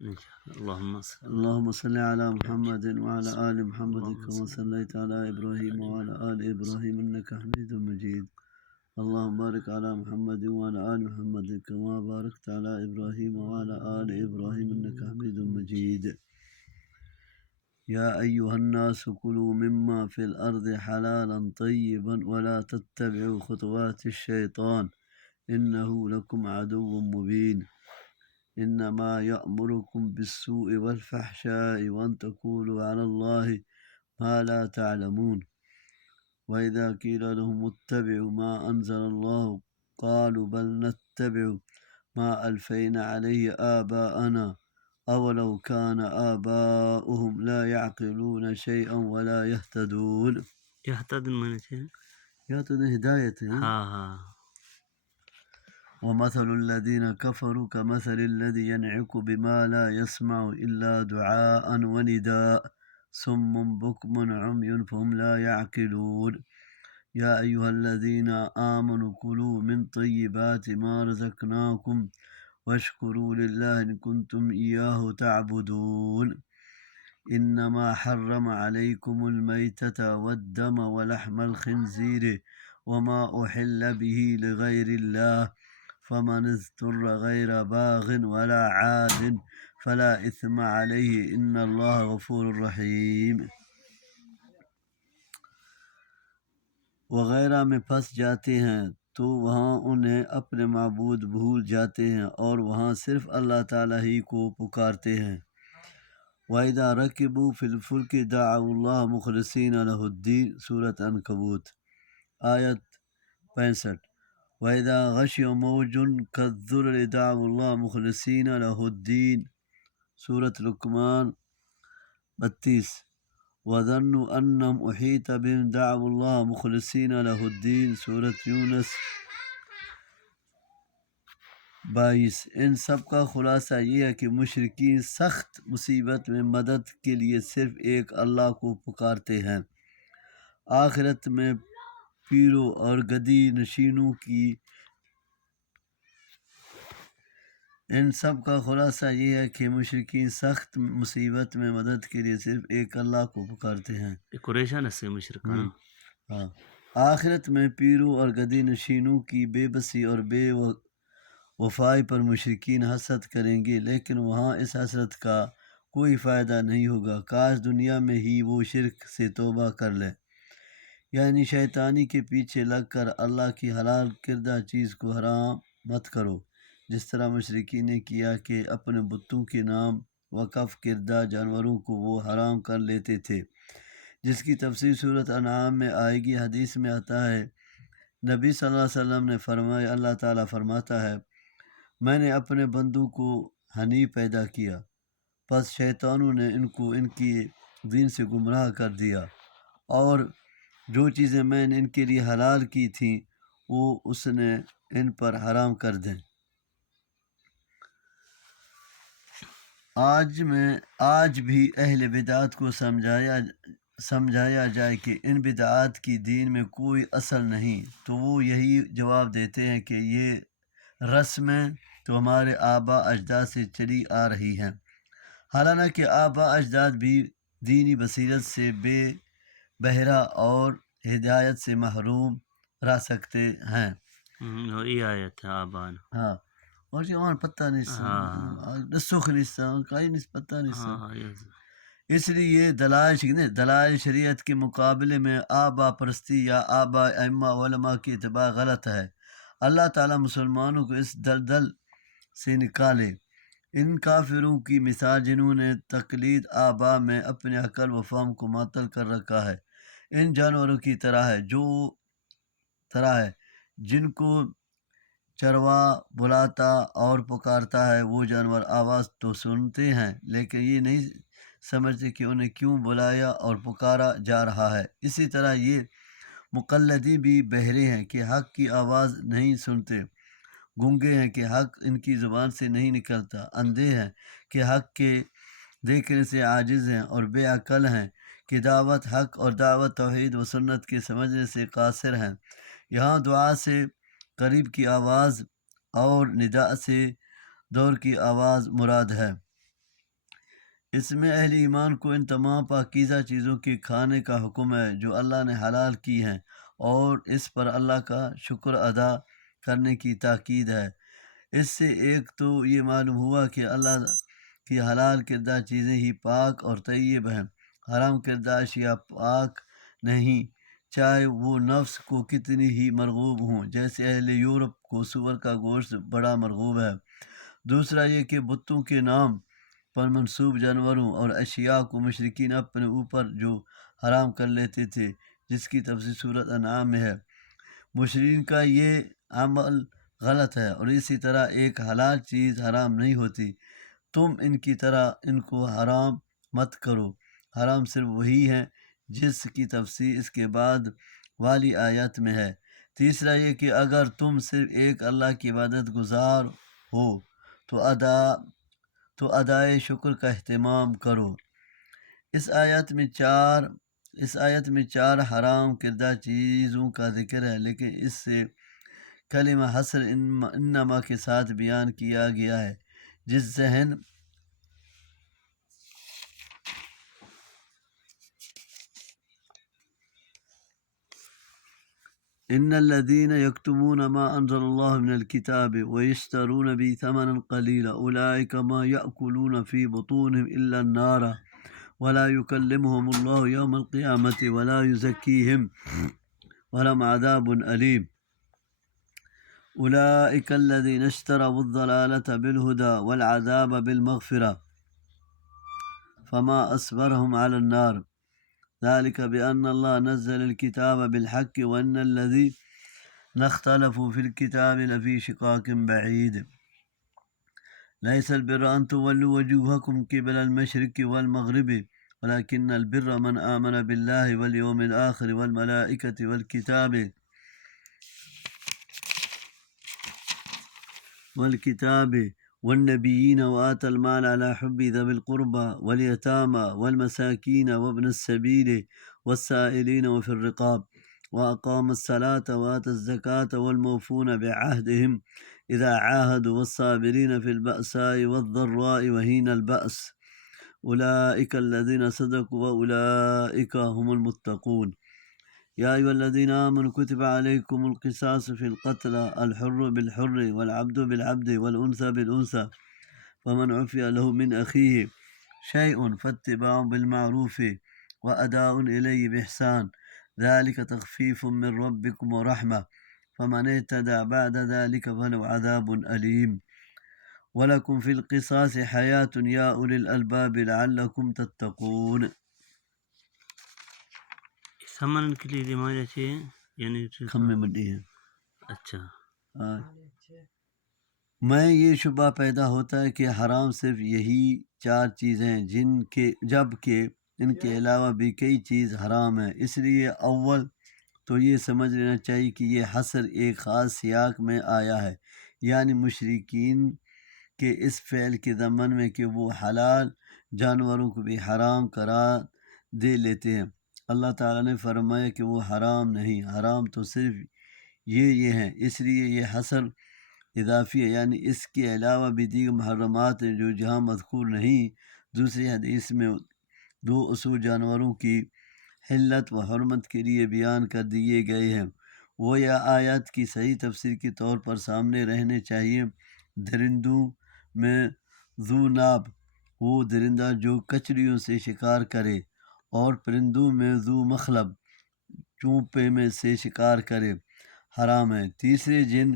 اللهم صل على محمد وعلى آل محمد كما صليت على إبراهيم وعلى آل إبراهيم إنك حميد مجيد. اللهم بارك على محمد وعلى آل محمد كما باركت على إبراهيم وعلى آل إبراهيم إنك حميد مجيد. يا أيها الناس كلوا مما في الأرض حلالا طيبا ولا تتبعوا خطوات الشيطان إنه لكم عدو مبين. إنما يأمركم بالسوء والفحشاء وأن تقولوا على الله ما لا تعلمون. وإذا قيل لهم اتبعوا ما أنزل الله قالوا بل نتبع ما ألفينا عليه آباءنا أولو كان آباؤهم لا يعقلون شيئا ولا يهتدون. يهتدون من يهتدون هداية. ومثل الذين كفروا كمثل الذي ينعق بما لا يسمع إلا دعاء ونداء صم بكم عمي فهم لا يعقلون. يا أيها الذين آمنوا كلوا من طيبات ما رزقناكم واشكروا لله إن كنتم إياه تعبدون. إنما حرم عليكم الميتة والدم ولحم الخنزير وما أحل به لغير الله فمن اضطر غير باغ ولا عاد فلا إثم عليه إن الله غفور رحيم. وغیرہ میں پھنس جاتے ہیں تو وہاں انہیں اپنے معبود بھول جاتے ہیں اور وہاں صرف اللہ تعالیٰ ہی کو پکارتے ہیں. وَإِذَا رَكِبُوا فِي الْفُلْكِ دَعَوُا اللَّهَ مُخْلِصِينَ لَهُ الدِّينَ سورۃ عنکبوت آیت 65. وَإِذَا غَشِيَهُم مَوْجٌ كَالظُّلَلِ دَعَوُا اللَّهَ مُخْلِصِينَ لَهُ الدِّينَ سورۃ لقمان 32. وَظَنُّوا أَنَّهُمْ أُحِيطَ بِهِمْ دَعَوُا اللَّهَ مُخْلِصِينَ لَهُ الدِّينَ سورۃ یونس 22. ان سب کا خلاصہ یہ ہے کہ مشرکین سخت مصیبت میں مدد کے لیے صرف ایک اللہ کو پکارتے ہیں. آخرت میں پیروں اور گدی نشینوں کی ان سب کا خلاصہ یہ ہے کہ مشرکین سخت مصیبت میں مدد کے لیے صرف ایک اللہ کو پکارتے ہیں. ہاں. آخرت میں پیروں اور گدی نشینوں کی بے بسی اور بے وفائی پر مشرکین حسد کریں گے لیکن وہاں اس حسرت کا کوئی فائدہ نہیں ہوگا. کاش دنیا میں ہی وہ شرک سے توبہ کر لے، یعنی شیطانی کے پیچھے لگ کر اللہ کی حلال کردہ چیز کو حرام مت کرو، جس طرح مشرکین نے کیا کہ اپنے بتوں کے نام وقف کردہ جانوروں کو وہ حرام کر لیتے تھے، جس کی تفصیل سورۃ انعام میں آئے گی. حدیث میں آتا ہے نبی صلی اللہ علیہ وسلم نے فرمایا، اللہ تعالیٰ فرماتا ہے میں نے اپنے بندوں کو حنیف پیدا کیا، پس شیطانوں نے ان کو ان کی دین سے گمراہ کر دیا اور جو چیزیں میں نے ان کے لیے حلال کی تھیں وہ اس نے ان پر حرام کر دیں. آج بھی اہل بدعت کو سمجھایا جائے کہ ان بدعات کی دین میں کوئی اصل نہیں تو وہ یہی جواب دیتے ہیں کہ یہ رسمیں تو ہمارے آباء اجداد سے چلی آ رہی ہیں، حالانکہ آباء اجداد بھی دینی بصیرت سے بہرہ اور ہدایت سے محروم رہ سکتے ہیں. یہ آیت ہے آبان. ہاں. اور یہ وہاں پتہ نہیں نسخ نہیں کہیں نہیں پتہ نہیں. اس لیے یہ دلائل شریعت کے مقابلے میں آبا پرستی یا آبا ائمہ علماء کی اتباع غلط ہے. اللہ تعالیٰ مسلمانوں کو اس دلدل سے نکالے. ان کافروں کی مثال جنہوں نے تقلید آبا میں اپنے عقل و فہم کو معطل کر رکھا ہے ان جانوروں کی طرح ہے جن کو چروا بلاتا اور پکارتا ہے. وہ جانور آواز تو سنتے ہیں لیکن یہ نہیں سمجھتے کہ انہیں کیوں بلایا اور پکارا جا رہا ہے. اسی طرح یہ مقلدی بھی بہرے ہیں کہ حق کی آواز نہیں سنتے، گونگے ہیں کہ حق ان کی زبان سے نہیں نکلتا، اندھے ہیں کہ حق کے دیکھنے سے عاجز ہیں، اور بے عقل ہیں کہ دعوت حق اور دعوت توحید و سنت کے سمجھنے سے قاصر ہیں. یہاں دعا سے قریب کی آواز اور ندا سے دور کی آواز مراد ہے. اس میں اہل ایمان کو ان تمام پاکیزہ چیزوں کے کھانے کا حکم ہے جو اللہ نے حلال کی ہیں، اور اس پر اللہ کا شکر ادا کرنے کی تاکید ہے۔ اس سے ایک تو یہ معلوم ہوا کہ اللہ کی حلال کردہ چیزیں ہی پاک اور طیب ہیں، حرام کردہ اشیاء پاک نہیں، چاہے وہ نفس کو کتنی ہی مرغوب ہوں، جیسے اہل یورپ کو سور کا گوشت بڑا مرغوب ہے۔ دوسرا یہ کہ بتوں کے نام پر منسوب جانوروں اور اشیاء کو مشرکین اپنے اوپر جو حرام کر لیتے تھے، جس کی تفصیل سورۃ انعام میں ہے۔ مشرکین کا یہ عمل غلط ہے، اور اسی طرح ایک حلال چیز حرام نہیں ہوتی۔ تم ان کی طرح ان کو حرام مت کرو، حرام صرف وہی ہے جس کی تفصیل اس کے بعد والی آیت میں ہے۔ تیسرا یہ کہ اگر تم صرف ایک اللہ کی عبادت گزار ہو تو ادائے شکر کا اہتمام کرو۔ اس آیت میں چار حرام کردہ چیزوں کا ذکر ہے، لیکن اس سے کلمہ حصر انما کے ساتھ بیان کیا گیا ہے، جس ذہن ان الذين يكتمون ما انزل الله من الكتاب ويشترون به ثمنا قليلا اولئك ما ياكلون في بطونهم الا النار ولا يكلمهم الله يوم القيامة ولا يزكيهم ولهم عذاب أليم أولئك الذين اشتروا الضلالة بالهدى والعذاب بالمغفرة فما أصبرهم على النار ذلك بأن الله نزل الكتاب بالحق وأن الذين اختلفوا في الكتاب لفي شقاق بعيد ليس البر أن تولوا وجوهكم قبل المشرق والمغرب ولكن البر من آمن بالله واليوم الآخر والملائكة والكتاب والنبيين وآتى المال على حب ذوي القربى واليتامى والمساكين وابن السبيل والسائلين وفي الرقاب وأقام الصلاة وآتى الزكاة والموفون بعهدهم إذا عاهدوا والصابرين في البأساء والضراء وحين البأس أولئك الذين صدقوا وأولئك هم المتقون يا أيها الذين آمنوا كتب عليكم القصاص في القتلى الحر بالحر والعبد بالعبد والأنثى بالأنثى فمن عفي له من أخيه شيء فاتباع بالمعروف وأداء إليه بإحسان ذلك تخفيف من ربكم ورحمة فمن اهتدى بعد ذلك فله عذاب أليم وَلَكُمْ فِي الْقِصَاصِ حَيَاةٌ يَا أُولِي الْأَلْبَابِ لَعَلَّكُمْ تَتَّقُونَ۔ سمن کے لیے بیماری اچھی ہے یعنی کھمے مڈی ہے۔ اچھا میں یہ شبہ پیدا ہوتا ہے کہ حرام صرف یہی چار چیزیں جب کہ ان کے علاوہ بھی کئی چیز حرام ہیں۔ اس لیے اول تو یہ سمجھ لینا چاہیے کہ یہ حصر ایک خاص سیاق میں آیا ہے، یعنی مشرکین کہ اس فعل کے ضمن میں کہ وہ حلال جانوروں کو بھی حرام قرار دے لیتے ہیں۔ اللہ تعالیٰ نے فرمایا کہ وہ حرام نہیں، حرام تو صرف یہ ہیں، اس لیے یہ حصر اضافی ہے، یعنی اس کے علاوہ بھی دیگر محرمات ہیں جو جہاں مذکور نہیں۔ دوسری حدیث میں دو اصول جانوروں کی حلت و حرمت کے لیے بیان کر دیے گئے ہیں، وہ یا آیات کی صحیح تفسیر کے طور پر سامنے رہنے چاہیے۔ درندوں میں ذو ناب وہ درندہ جو کچڑیوں سے شکار کرے، اور پرندوں میں ذو مخلب چونپے میں سے شکار کرے حرام ہے۔ تیسرے جن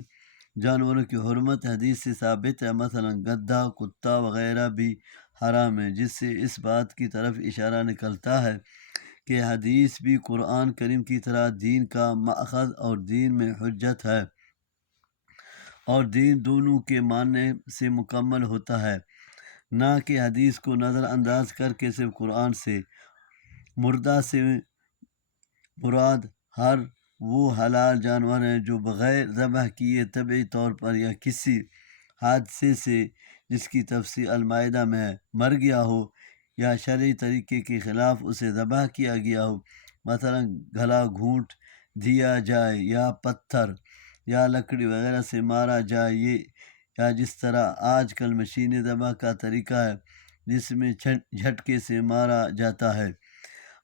جانوروں کی حرمت حدیث سے ثابت ہے، مثلا گدھا، کتا وغیرہ بھی حرام ہے، جس سے اس بات کی طرف اشارہ نکلتا ہے کہ حدیث بھی قرآن کریم کی طرح دین کا ماخذ اور دین میں حجت ہے، اور دین دونوں کے ماننے سے مکمل ہوتا ہے، نہ کہ حدیث کو نظر انداز کر کے صرف قرآن سے۔ مردہ سے مراد ہر وہ حلال جانور ہیں جو بغیر ذبح کیے طبعی طور پر یا کسی حادثے سے جس کی تفصیل المائدہ میں ہے مر گیا ہو، یا شرعی طریقے کے خلاف اسے ذبح کیا گیا ہو، مثلا گلا گھونٹ دیا جائے یا پتھر یا لکڑی وغیرہ سے مارا جائے، یا جس طرح آج کل مشینی ذبح کا طریقہ ہے، جس میں جھٹکے سے مارا جاتا ہے۔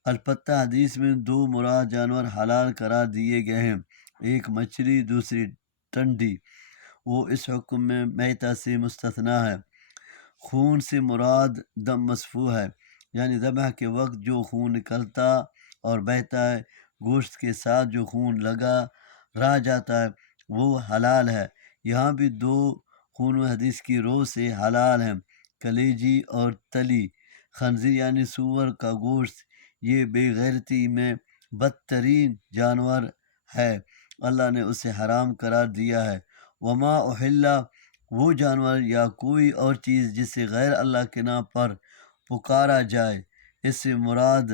البتہ حدیث میں دو مراد جانور حلال قرار دیے گئے ہیں، ایک مچھلی دوسری ٹنڈی، وہ اس حکم میں میتہ سے مستثنیٰ ہے۔ خون سے مراد دم مسفوح ہے، یعنی ذبح کے وقت جو خون نکلتا اور بہتا ہے، گوشت کے ساتھ جو خون لگا رہ جاتا ہے وہ حلال ہے۔ یہاں بھی دو خون حدیث کی رو سے حلال ہیں، کلیجی اور تلی۔ خنزیر یعنی سور کا گوشت یہ بے غیرتی میں بدترین جانور ہے، اللہ نے اسے حرام قرار دیا ہے۔ وما احلّہ، وہ جانور یا کوئی اور چیز جسے غیر اللہ کے نام پر پکارا جائے، اس سے مراد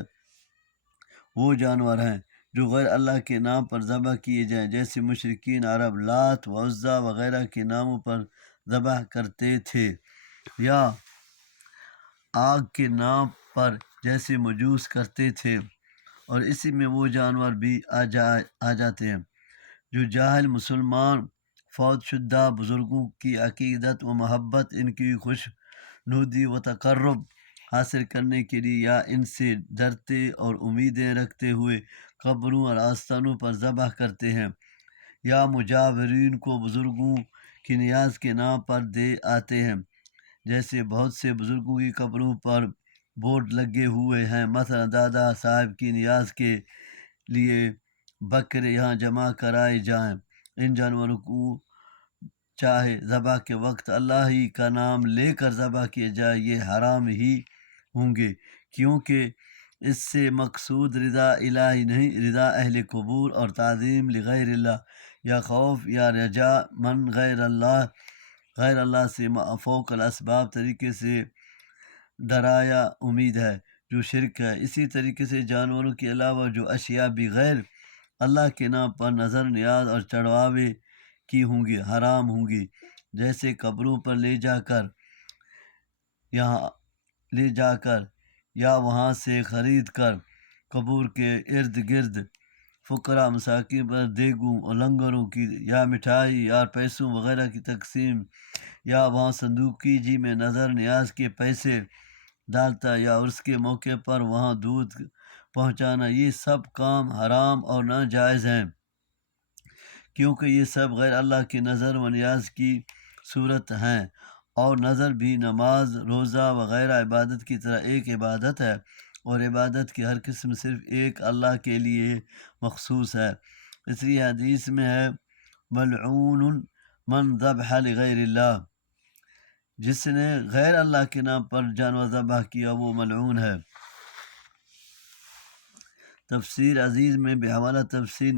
وہ جانور ہیں جو غیر اللہ کے نام پر ذبح کیے جائیں، جیسے مشرکین عرب لات و عزیٰ وغیرہ کے ناموں پر ذبح کرتے تھے، یا آگ کے نام پر جیسے مجوس کرتے تھے، اور اسی میں وہ جانور بھی آ جاتے ہیں جو جاہل مسلمان فوت شدہ بزرگوں کی عقیدت و محبت، ان کی خوشنودی و تقرب حاصل کرنے کے لیے یا ان سے ڈرتے اور امیدیں رکھتے ہوئے قبروں اور آستانوں پر ذبح کرتے ہیں، یا مجاورین کو بزرگوں کی نیاز کے نام پر دے آتے ہیں، جیسے بہت سے بزرگوں کی قبروں پر بورڈ لگے ہوئے ہیں، مثلا دادا صاحب کی نیاز کے لیے بکرے یہاں جمع کرائے جائیں۔ ان جانوروں کو چاہے ذبح کے وقت اللہ ہی کا نام لے کر ذبح کیا جائے، یہ حرام ہی ہوں گے، کیونکہ اس سے مقصود رضا الہی نہیں، رضا اہل قبور اور تعظیم لغیر اللہ، یا خوف یا رجا من غیر اللہ سے فوق الاسباب طریقے سے ڈرایا امید ہے، جو شرک ہے۔ اسی طریقے سے جانوروں کے علاوہ جو اشیاء بھی غیر اللہ کے نام پر نظر نیاز اور چڑھاوے کی ہوں گی، حرام ہوں گی، جیسے قبروں پر لے جا کر یا وہاں سے خرید کر قبور کے ارد گرد فقراء مساکین پر دیگوں اور لنگروں کی یا مٹھائی یا پیسوں وغیرہ کی تقسیم، یا وہاں صندوقی جی میں نظر نیاز کے پیسے ڈالتا، یا اس کے موقع پر وہاں دودھ پہنچانا، یہ سب کام حرام اور ناجائز ہیں، کیونکہ یہ سب غیر اللہ کی نظر و نیاز کی صورت ہیں، اور نظر بھی نماز روزہ وغیرہ عبادت کی طرح ایک عبادت ہے، اور عبادت کی ہر قسم صرف ایک اللہ کے لیے مخصوص ہے۔ اس لیے حدیث میں ہے ملعون من ذبح لغیر اللہ، جس نے غیر اللہ کے نام پر جانور ذبح کیا وہ ملعون ہے۔ تفسیر عزیز میں بحوالہ تفسیر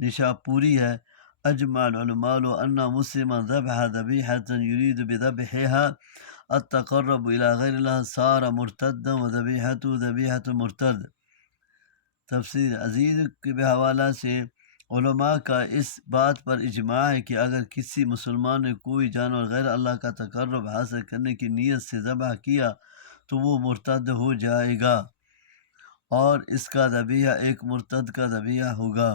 نشاپوری ہے، اجمع العلماء ان مسلما ذبح ذبیحة يريد بذبحها التقرب الى غیر اللہ صار مرتدا وذبیحته ذبیحة مرتد۔ تفسیر عزیز کے بحوالہ سے علماء کا اس بات پر اجماع ہے کہ اگر کسی مسلمان نے کوئی جانور غیر اللہ کا تقرب حاصل کرنے کی نیت سے ذبح کیا تو وہ مرتد ہو جائے گا، اور اس کا ذبیحہ ایک مرتد کا ذبیحہ ہوگا۔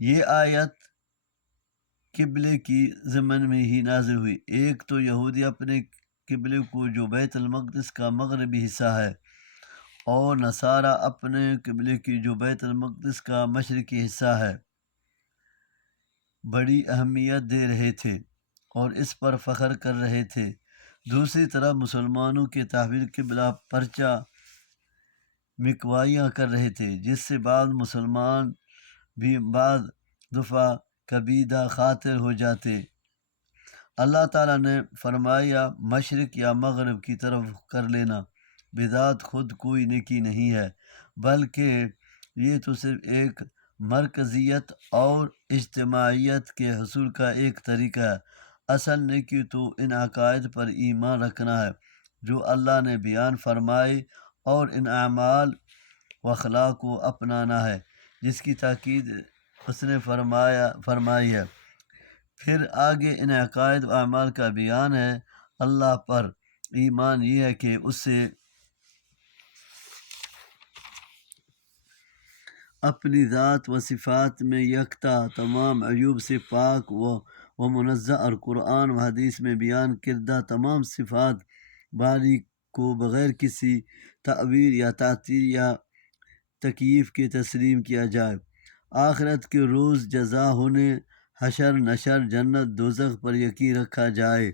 یہ آیت قبلے کی ضمن میں ہی نازل ہوئی۔ ایک تو یہودی اپنے قبلے کو جو بیت المقدس کا مغربی حصہ ہے، اور نصارہ اپنے قبلے کی جو بیت المقدس کا مشرقی حصہ ہے، بڑی اہمیت دے رہے تھے اور اس پر فخر کر رہے تھے۔ دوسری طرف مسلمانوں کے تحویل قبلہ پرچہ مکوائیاں کر رہے تھے، جس سے بعض مسلمان بھی بعض دفعہ کبیدہ خاطر ہو جاتے۔ اللہ تعالیٰ نے فرمایا مشرق یا مغرب کی طرف کر لینا بذات خود کوئی نیکی نہیں ہے، بلکہ یہ تو صرف ایک مرکزیت اور اجتماعیت کے حصول کا ایک طریقہ ہے۔ اصل نیکی تو ان عقائد پر ایمان رکھنا ہے جو اللہ نے بیان فرمائے، اور ان اعمال و اخلاق کو اپنانا ہے جس کی تاکید اس نے فرمائی ہے۔ پھر آگے ان عقائد و اعمال کا بیان ہے۔ اللہ پر ایمان یہ ہے کہ اس سے اپنی ذات و صفات میں یکتا، تمام عیوب سے پاک و و منزہ اور قرآن و حدیث میں بیان کردہ تمام صفات باری کو بغیر کسی تعبیر یا تعطیل یا تکییف کے تسلیم کیا جائے۔ آخرت کے روز جزا ہونے، حشر نشر، جنت دوزخ پر یقین رکھا جائے۔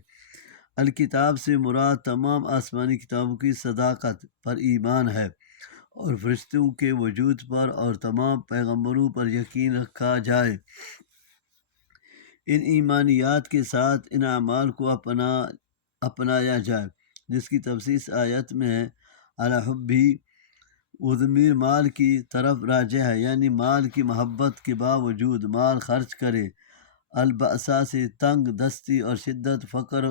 الکتاب سے مراد تمام آسمانی کتابوں کی صداقت پر ایمان ہے، اور فرشتوں کے وجود پر اور تمام پیغمبروں پر یقین رکھا جائے۔ ان ایمانیات کے ساتھ ان اعمال کو اپنایا جائے جس کی تفصیل آیت میں ہے۔ الحبی ضمیر مال کی طرف راجع ہے، یعنی مال کی محبت کے باوجود مال خرچ کرے۔ البأسا سے تنگ دستی اور شدت، فقر،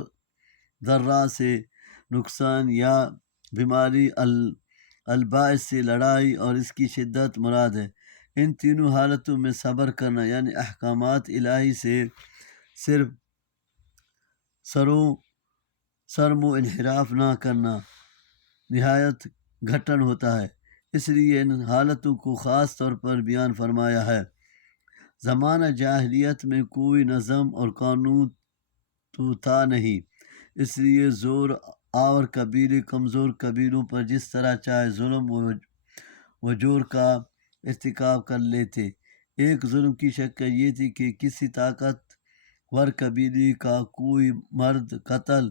ذرہ سے نقصان یا بیماری، الباعث سے لڑائی اور اس کی شدت مراد ہے۔ ان تینوں حالتوں میں صبر کرنا، یعنی احکامات الہی سے صرف سرم و انحراف نہ کرنا نہایت گھٹن ہوتا ہے، اس لیے ان حالتوں کو خاص طور پر بیان فرمایا ہے۔ زمانہ جاہلیت میں کوئی نظم اور قانون تو تھا نہیں، اس لیے زور آور قبیلے کمزور قبیلوں پر جس طرح چاہے ظلم و جور کا ارتکاب کر لیتے۔ ایک ظلم کی شکل یہ تھی کہ کسی طاقتور قبیلے کا کوئی مرد قتل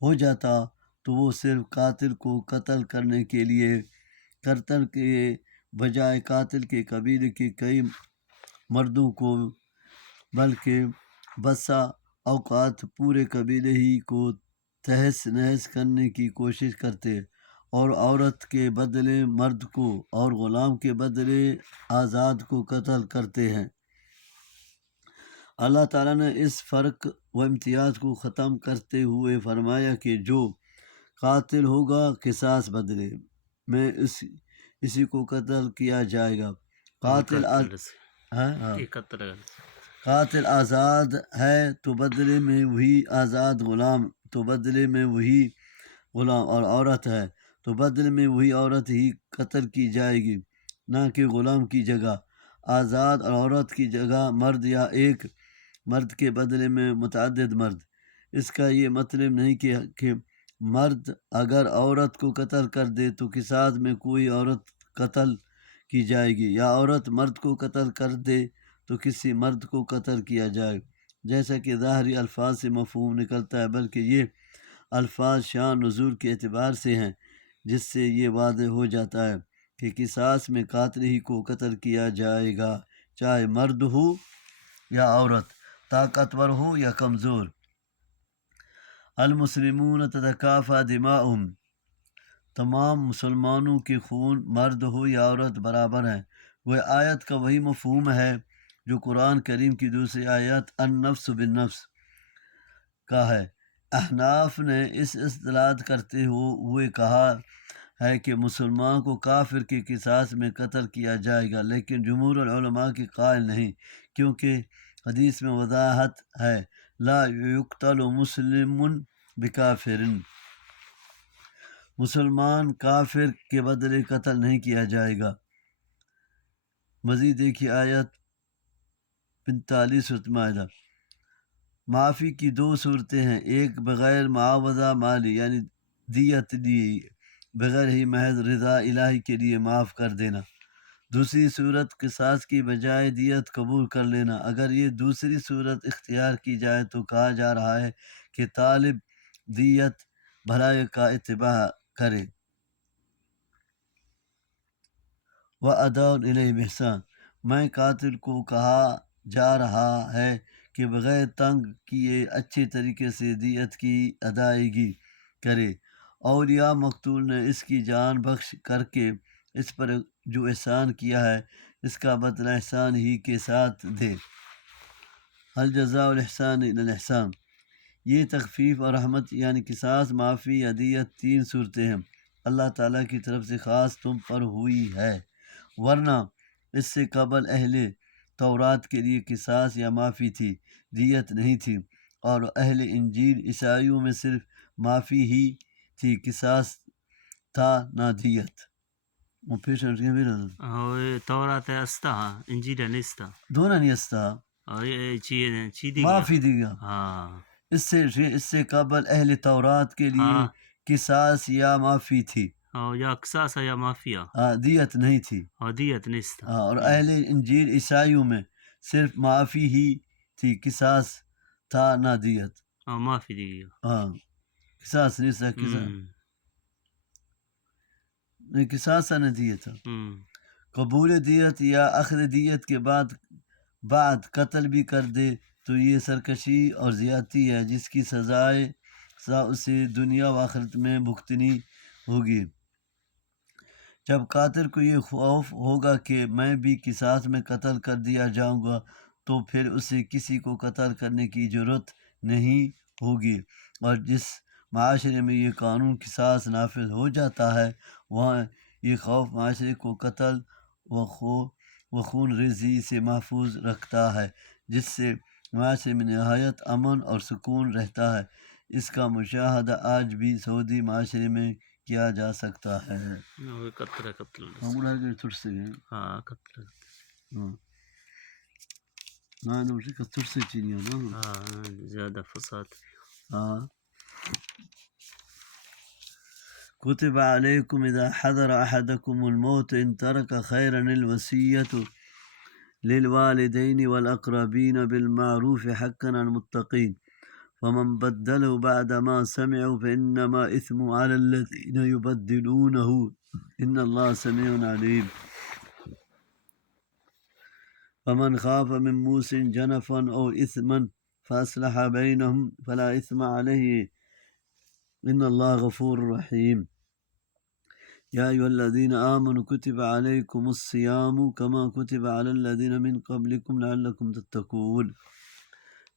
ہو جاتا تو وہ صرف قاتل کو قتل کرنے کے بجائے قاتل کے قبیلے کے کئی مردوں کو، بلکہ بسا اوقات پورے قبیلے ہی کو تہس نہس کرنے کی کوشش کرتے، اور عورت کے بدلے مرد کو اور غلام کے بدلے آزاد کو قتل کرتے ہیں۔ اللہ تعالیٰ نے اس فرق و امتیاز کو ختم کرتے ہوئے فرمایا کہ جو قاتل ہوگا قصاص بدلے میں اسی کو قتل کیا جائے گا۔ قاتل آزاد ہے تو بدلے میں وہی آزاد، غلام تو بدلے میں وہی غلام، اور عورت ہے تو بدلے میں وہی عورت ہی قتل کی جائے گی، نہ کہ غلام کی جگہ آزاد اور عورت کی جگہ مرد، یا ایک مرد کے بدلے میں متعدد مرد۔ اس کا یہ مطلب نہیں کہ مرد اگر عورت کو قتل کر دے تو قصاص میں کوئی عورت قتل کی جائے گی، یا عورت مرد کو قتل کر دے تو کسی مرد کو قتل کیا جائے، جیسا کہ ظاہری الفاظ سے مفہوم نکلتا ہے، بلکہ یہ الفاظ شان نزول کے اعتبار سے ہیں، جس سے یہ واضح ہو جاتا ہے کہ قصاص میں قاتل ہی کو قتل کیا جائے گا، چاہے مرد ہو یا عورت، طاقتور ہو یا کمزور۔ المسلمون تتکافی دماؤہم، تمام مسلمانوں کے خون مرد ہو یا عورت برابر ہیں۔ وہ آیت کا وہی مفہوم ہے جو قرآن کریم کی دوسری آیت النفس بالنفس کا ہے۔ احناف نے اس اصطلاح کرتے ہوئے کہا ہے کہ مسلمان کو کافر کے قصاص میں قتل کیا جائے گا، لیکن جمہور العلماء کے قائل نہیں، کیونکہ حدیث میں وضاحت ہے لا یقتل مسلم بکافر، مسلمان کافر کے بدلے قتل نہیں کیا جائے گا۔ مزید دیکھیے آیت 45 سورۃ مائدہ۔ معافی کی دو صورتیں ہیں، ایک بغیر معاوضہ مالی یعنی دیت دی، بغیر ہی محض رضا الہی کے لیے معاف کر دینا۔ دوسری صورت قصاص کی بجائے دیت قبول کر لینا۔ اگر یہ دوسری صورت اختیار کی جائے تو کہا جا رہا ہے کہ طالب دیت بھلائی کا اتباع کرے۔ وَأَدَاءٌ إِلَيْهِ بِإِحْسَانٍ، میں قاتل کو کہا جا رہا ہے کہ بغیر تنگ کیے اچھے طریقے سے دیت کی ادائیگی کرے، اور یا مقتول نے اس کی جان بخش کر کے اس پر جو احسان کیا ہے اس کا بدلہ احسان ہی کے ساتھ دے۔ الجزاء الاحسان الی الاحسان، یہ تخفیف اور رحمت یعنی قصاص، معافی یا دیت تین صورتیں ہیں اللہ تعالیٰ کی طرف سے خاص تم پر ہوئی ہے، ورنہ اس سے قبل اہل تورات کے لیے قصاص یا معافی تھی، دیت نہیں تھی، اور اہل انجیل عیسائیوں میں صرف معافی ہی تھی، قصاص تھا نہ دیت۔ تورات استا انجیل نیستا، دونوں نہیں استا چی دی گیا معافی دیا. ہاں اس سے قبل اہل تورات کے لیے ہاں قصاص یا معافی تھی، یا قصاص یا مافیا دیت نہیں تھی. دیت نیست اور اہل انجیل عیسائیوں میں صرف معافی ہی تھی، قصاص تھا نہ دیت. معافی دی گیا ہاں قصاص نہیں تھا، قصاص نہ دیت تھا. قبول دیت یا اخذ دیت کے بعد قتل بھی کر دے تو یہ سرکشی اور زیادتی ہے جس کی سزا اسے دنیا و آخرت میں بھگتنی ہوگی. جب قاتل کو یہ خوف ہوگا کہ میں بھی قصاص میں قتل کر دیا جاؤں گا تو پھر اسے کسی کو قتل کرنے کی ضرورت نہیں ہوگی. اور جس معاشرے میں یہ قانون قصاص نافذ ہو جاتا ہے وہاں یہ خوف معاشرے کو قتل و خون ریزی سے محفوظ رکھتا ہے، جس سے معاشرے میں نہایت امن اور سکون رہتا ہے. اس کا مشاہدہ آج بھی سعودی معاشرے میں کیا جا سکتا ہے. زیادہ فساد. كتب عليكم إذا حضر أحدكم الموت إن ترك خيرا الوصية للوالدين والأقربين بالمعروف حقا على المتقين فمن بدله بعد ما سمعوا فإنما إثم على الذين يبدلونه إن الله سميع عليم. فمن خاف من موص جنفا أو إثما فأصلح بينهم فلا إثم عليه إن الله غفور رحيم. يا أيها الذين آمنوا كتب عليكم الصيام كما كتب على الذين من قبلكم لعلكم تتقون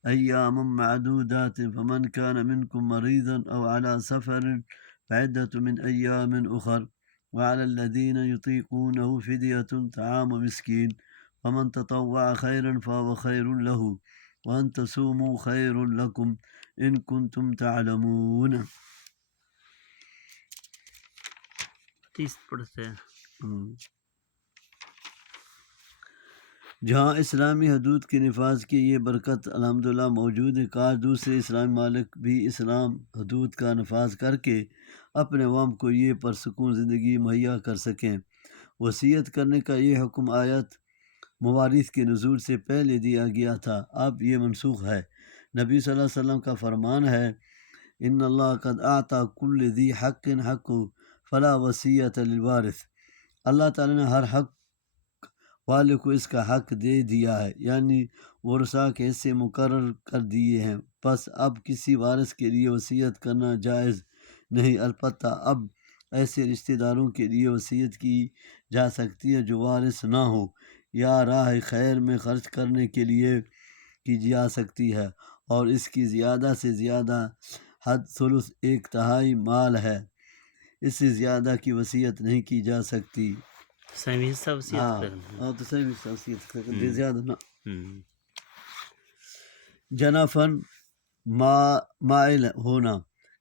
أياما معدودات فمن كان منكم مريضا أو على سفر فعدة من أيام أخر وعلى الذين يطيقونه فدية طعام مسكين ومن تطوع خيرا فهو خير له وأن تصوموا خير لكم إن كنتم تعلمون. پڑھتے ہیں. جہاں اسلامی حدود کے نفاذ کی یہ برکت الحمدللہ موجود ہے، کاش دوسرے اسلامی ممالک بھی اسلام حدود کا نفاذ کر کے اپنے عوام کو یہ پرسکون زندگی مہیا کر سکیں. وصیت کرنے کا یہ حکم آیت موارث کے نزول سے پہلے دیا گیا تھا، اب یہ منسوخ ہے. نبی صلی اللہ علیہ وسلم کا فرمان ہے ان اللہ قد اعطى كل ذی حق حقه فلا وصیت للوارث. اللہ تعالیٰ نے ہر حق والے کو اس کا حق دے دیا ہے، یعنی ورثاء کے حصے مقرر کر دیے ہیں، بس اب کسی وارث کے لیے وصیت کرنا جائز نہیں. البتہ اب ایسے رشتہ داروں کے لیے وصیت کی جا سکتی ہے جو وارث نہ ہو، یا راہ خیر میں خرچ کرنے کے لیے کی جا سکتی ہے، اور اس کی زیادہ سے زیادہ حد ثلث 1/3 مال ہے، اس سے زیادہ کی وصیت نہیں کی جا سکتی. صحیح حصہ وصیت کرنا. تو صحیح وصیت کرنا زیادہ نہ. جنفن مائل ہونا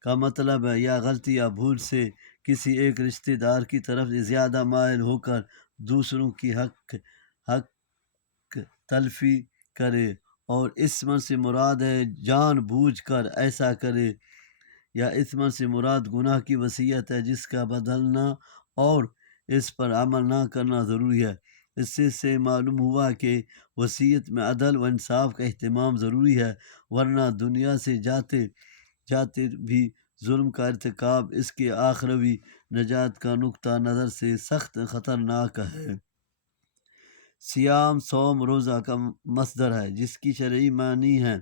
کا مطلب ہے یا غلطی یا بھول سے کسی ایک رشتہ دار کی طرف زیادہ مائل ہو کر دوسروں کی حق تلفی کرے، اور اسم سے مراد ہے جان بوجھ کر ایسا کرے، یا اسم سے مراد گناہ کی وصیت ہے جس کا بدلنا اور اس پر عمل نہ کرنا ضروری ہے. اس سے معلوم ہوا کہ وصیت میں عدل و انصاف کا اہتمام ضروری ہے، ورنہ دنیا سے جاتے بھی ظلم کا ارتکاب اس کے آخروی نجات کا نقطہ نظر سے سخت خطرناک ہے. سیام صوم روزہ کا مصدر ہے جس کی شرعی معنی ہے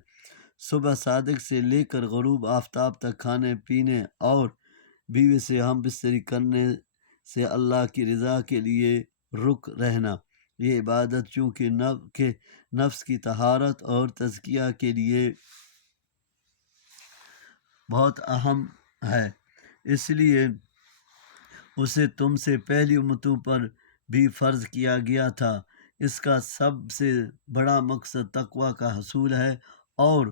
صبح صادق سے لے کر غروب آفتاب تک کھانے پینے اور بیوی سے ہم بستری کرنے سے اللہ کی رضا کے لیے رک رہنا. یہ عبادت چونکہ نفس کی طہارت اور تزکیہ کے لیے بہت اہم ہے، اس لیے اسے تم سے پہلی امتوں پر بھی فرض کیا گیا تھا. اس کا سب سے بڑا مقصد تقوی کا حصول ہے، اور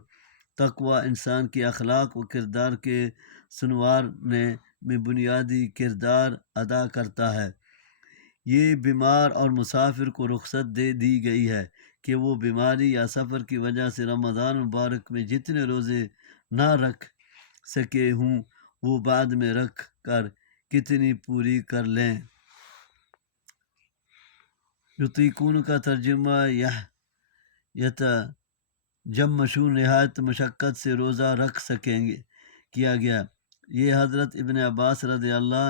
تقوی انسان کے اخلاق و کردار کے سنوارنے میں بنیادی کردار ادا کرتا ہے. یہ بیمار اور مسافر کو رخصت دے دی گئی ہے کہ وہ بیماری یا سفر کی وجہ سے رمضان مبارک میں جتنے روزے نہ رکھ سکے ہوں وہ بعد میں رکھ کر کتنی پوری کر لیں۔ یطیقون کا ترجمہ یتجمشون نہایت مشقت سے روزہ رکھ سکیں گے کیا گیا۔ یہ حضرت ابن عباس رضی اللہ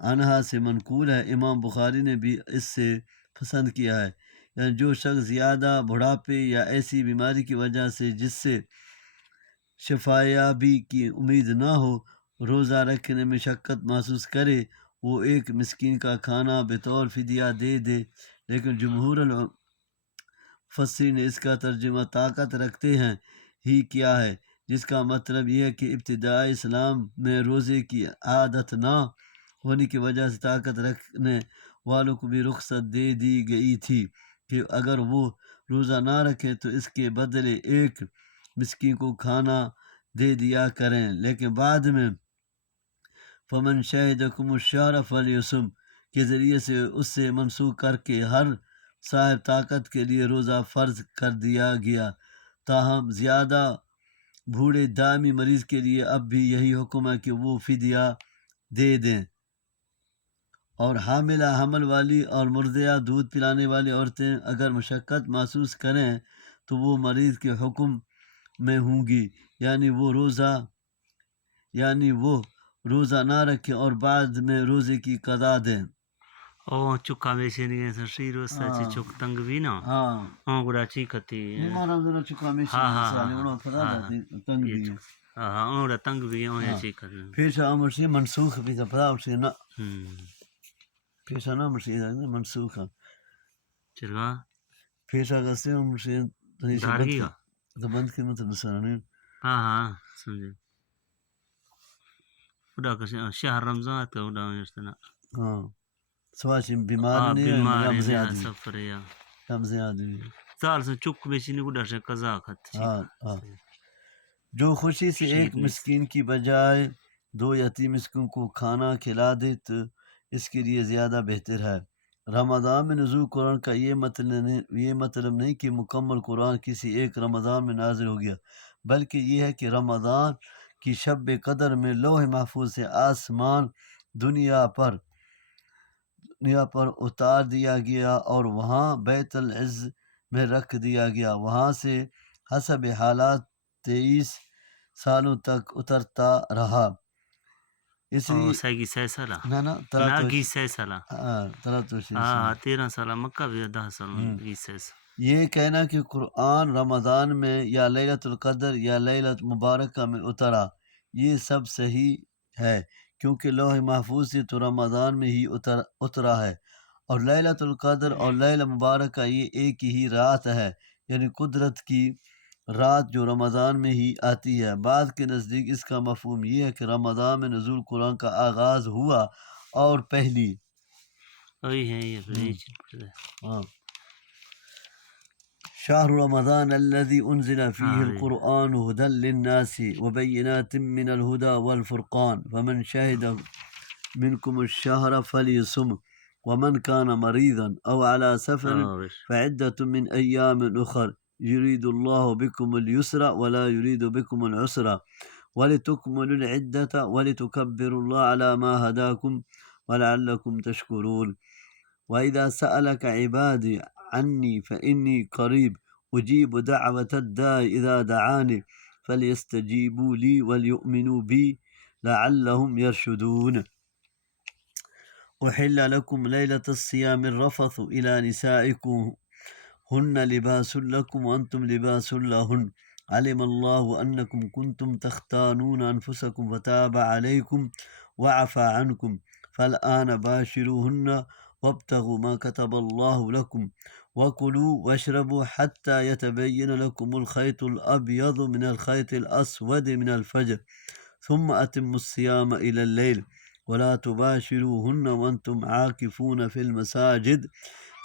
عنہ سے منقول ہے۔ امام بخاری نے بھی اس سے پسند کیا ہے، یعنی جو شخص زیادہ بڑھاپے یا ایسی بیماری کی وجہ سے جس سے شفایابی کی امید نہ ہو روزہ رکھنے میں مشقت محسوس کرے وہ ایک مسکین کا کھانا بطور فدیہ دے دے۔ لیکن جمہور مفسرین نے اس کا ترجمہ طاقت رکھتے ہیں ہی کیا ہے، جس کا مطلب یہ ہے کہ ابتدائی اسلام میں روزے کی عادت نہ ہونے کی وجہ سے طاقت رکھنے والوں کو بھی رخصت دے دی گئی تھی کہ اگر وہ روزہ نہ رکھیں تو اس کے بدلے ایک مسکین کو کھانا دے دیا کریں۔ لیکن بعد میں فمن شہدکم الشہر فلیصم کے ذریعے سے اس سے منسوخ کر کے ہر صاحب طاقت کے لیے روزہ فرض کر دیا گیا۔ تاہم زیادہ بوڑھے دائمی مریض کے لیے اب بھی یہی حکم ہے کہ وہ فدیہ دے دیں، اور حاملہ حمل والی اور مرضعہ دودھ پلانے والی عورتیں اگر مشقت محسوس کریں تو وہ مریض کے حکم میں ہوں گی، یعنی وہ روزہ نہ رکھیں اور بعد میں روزے کی قضا دیں۔ چکا میشنی شیرو سچ چک تنگ بھی نا گڑا چیکتی تنگ بھی پیشہ مرشی منسوخ بھی تھا پتا مرشی نا پیشہ نہ مرشی منسوخ چلوا پیشہ کسے مرشی دارگی گا تو بند کی مطلب سرانے سمجھے ادا کسی شہر رمضان تو ادا میشتنا سواشی بیمار نہیں ہے رمضی آدمی سفر یا رمضی آدمی سال سے چک میشنی گڑا سے قضا خط جو خوشی سے ایک مسکین کی بجائے 2 یتیم مسکین کو کھانا کھلا دے تو اس کے لیے زیادہ بہتر ہے۔ رمضان میں نزول قرآن کا یہ مطلب نہیں کہ مکمل قرآن کسی ایک رمضان میں نازل ہو گیا، بلکہ یہ ہے کہ رمضان کی شب قدر میں لوح محفوظ سے آسمان دنیا پر اتار دیا گیا اور وہاں بیت العز میں رکھ دیا گیا۔ وہاں سے حسب حالات 23 سالوں تک اترتا رہا۔ اس لیے 13 سالہ مکہ بھی 10 سال یہ کہنا کہ قرآن رمضان میں یا لیلۃ القدر یا لیلۃ مبارکہ میں اترا یہ سب صحیح ہے، کیونکہ لوح محفوظ سے تو رمضان میں ہی اترا ہے، اور لیلۃ القدر اور لیلۃ مبارکہ یہ ایک ہی رات ہے، یعنی قدرت کی رات جو رمضان میں ہی آتی ہے۔ بعض کے نزدیک اس کا مفہوم یہ ہے کہ رمضان میں نزول قرآن کا آغاز ہوا اور پہلی شهر رمضان الذي أنزل فيه القرآن هدى للناس وبينات من الهدى والفرقان فمن شهد منكم الشهر فليصم ومن كان مريضا أو على سفر فعدة من أيام أخر يريد الله بكم اليسر ولا يريد بكم العسر ولتكملوا العدة ولتكبروا الله على ما هداكم ولعلكم تشكرون وإذا سألك عبادي عني فإني قريب أجيب دعوة الداع إذا دعاني فليستجيبوا لي وليؤمنوا بي لعلهم يرشدون أحل لكم ليلة الصيام الرفث إلى نسائكم هن لباس لكم وأنتم لباس لهن علم الله أنكم كنتم تختانون أنفسكم فتاب عليكم وعفى عنكم فالآن باشروهن وابتغوا ما كتب الله لكم وكلوا واشربوا حتى يتبين لكم الخيط الأبيض من الخيط الأسود من الفجر ثم أتموا الصيام إلى الليل ولا تباشروهن وأنتم عاكفون في المساجد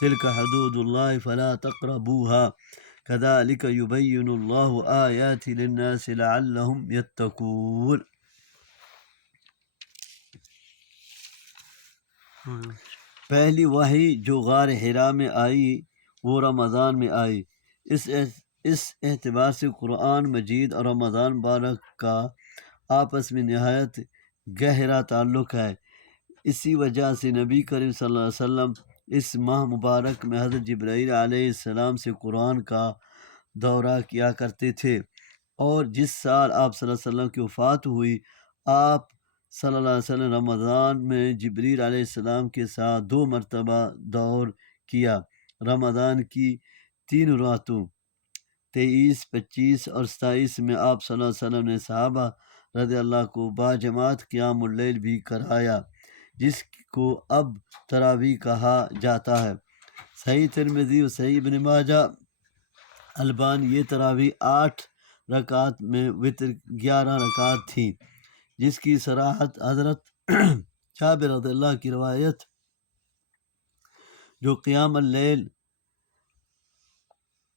تلك حدود الله فلا تقربوها كذلك يبين الله آياته للناس لعلهم يتقون۔ پہلی وحی جو غار حرا میں آئی وہ رمضان میں آئی۔ اس اعتبار سے قرآن مجید اور رمضان مبارک کا آپس میں نہایت گہرا تعلق ہے۔ اسی وجہ سے نبی کریم صلی اللہ علیہ وسلم اس ماہ مبارک میں حضرت جبرائیل علیہ السلام سے قرآن کا دورہ کیا کرتے تھے، اور جس سال آپ صلی اللہ علیہ وسلم کی وفات ہوئی، آپ صلی اللہ علیہ وسلم رمضان میں جبرائیل علیہ السلام کے ساتھ 2 مرتبہ دور کیا۔ رمضان کی 3 راتوں 23، 25 اور 27 میں آپ صلی اللہ علیہ وسلم نے صحابہ رضی اللہ کو باجماعت قیام اللیل بھی کرایا، جس کو اب تراویح کہا جاتا ہے۔ صحیح ترمذی و صحیح ابن ماجہ البانی یہ تراویح 8 رکعات میں وتر 11 رکعات تھی، جس کی صراحت حضرت جابر رضی اللہ کی روایت جو قیام اللیل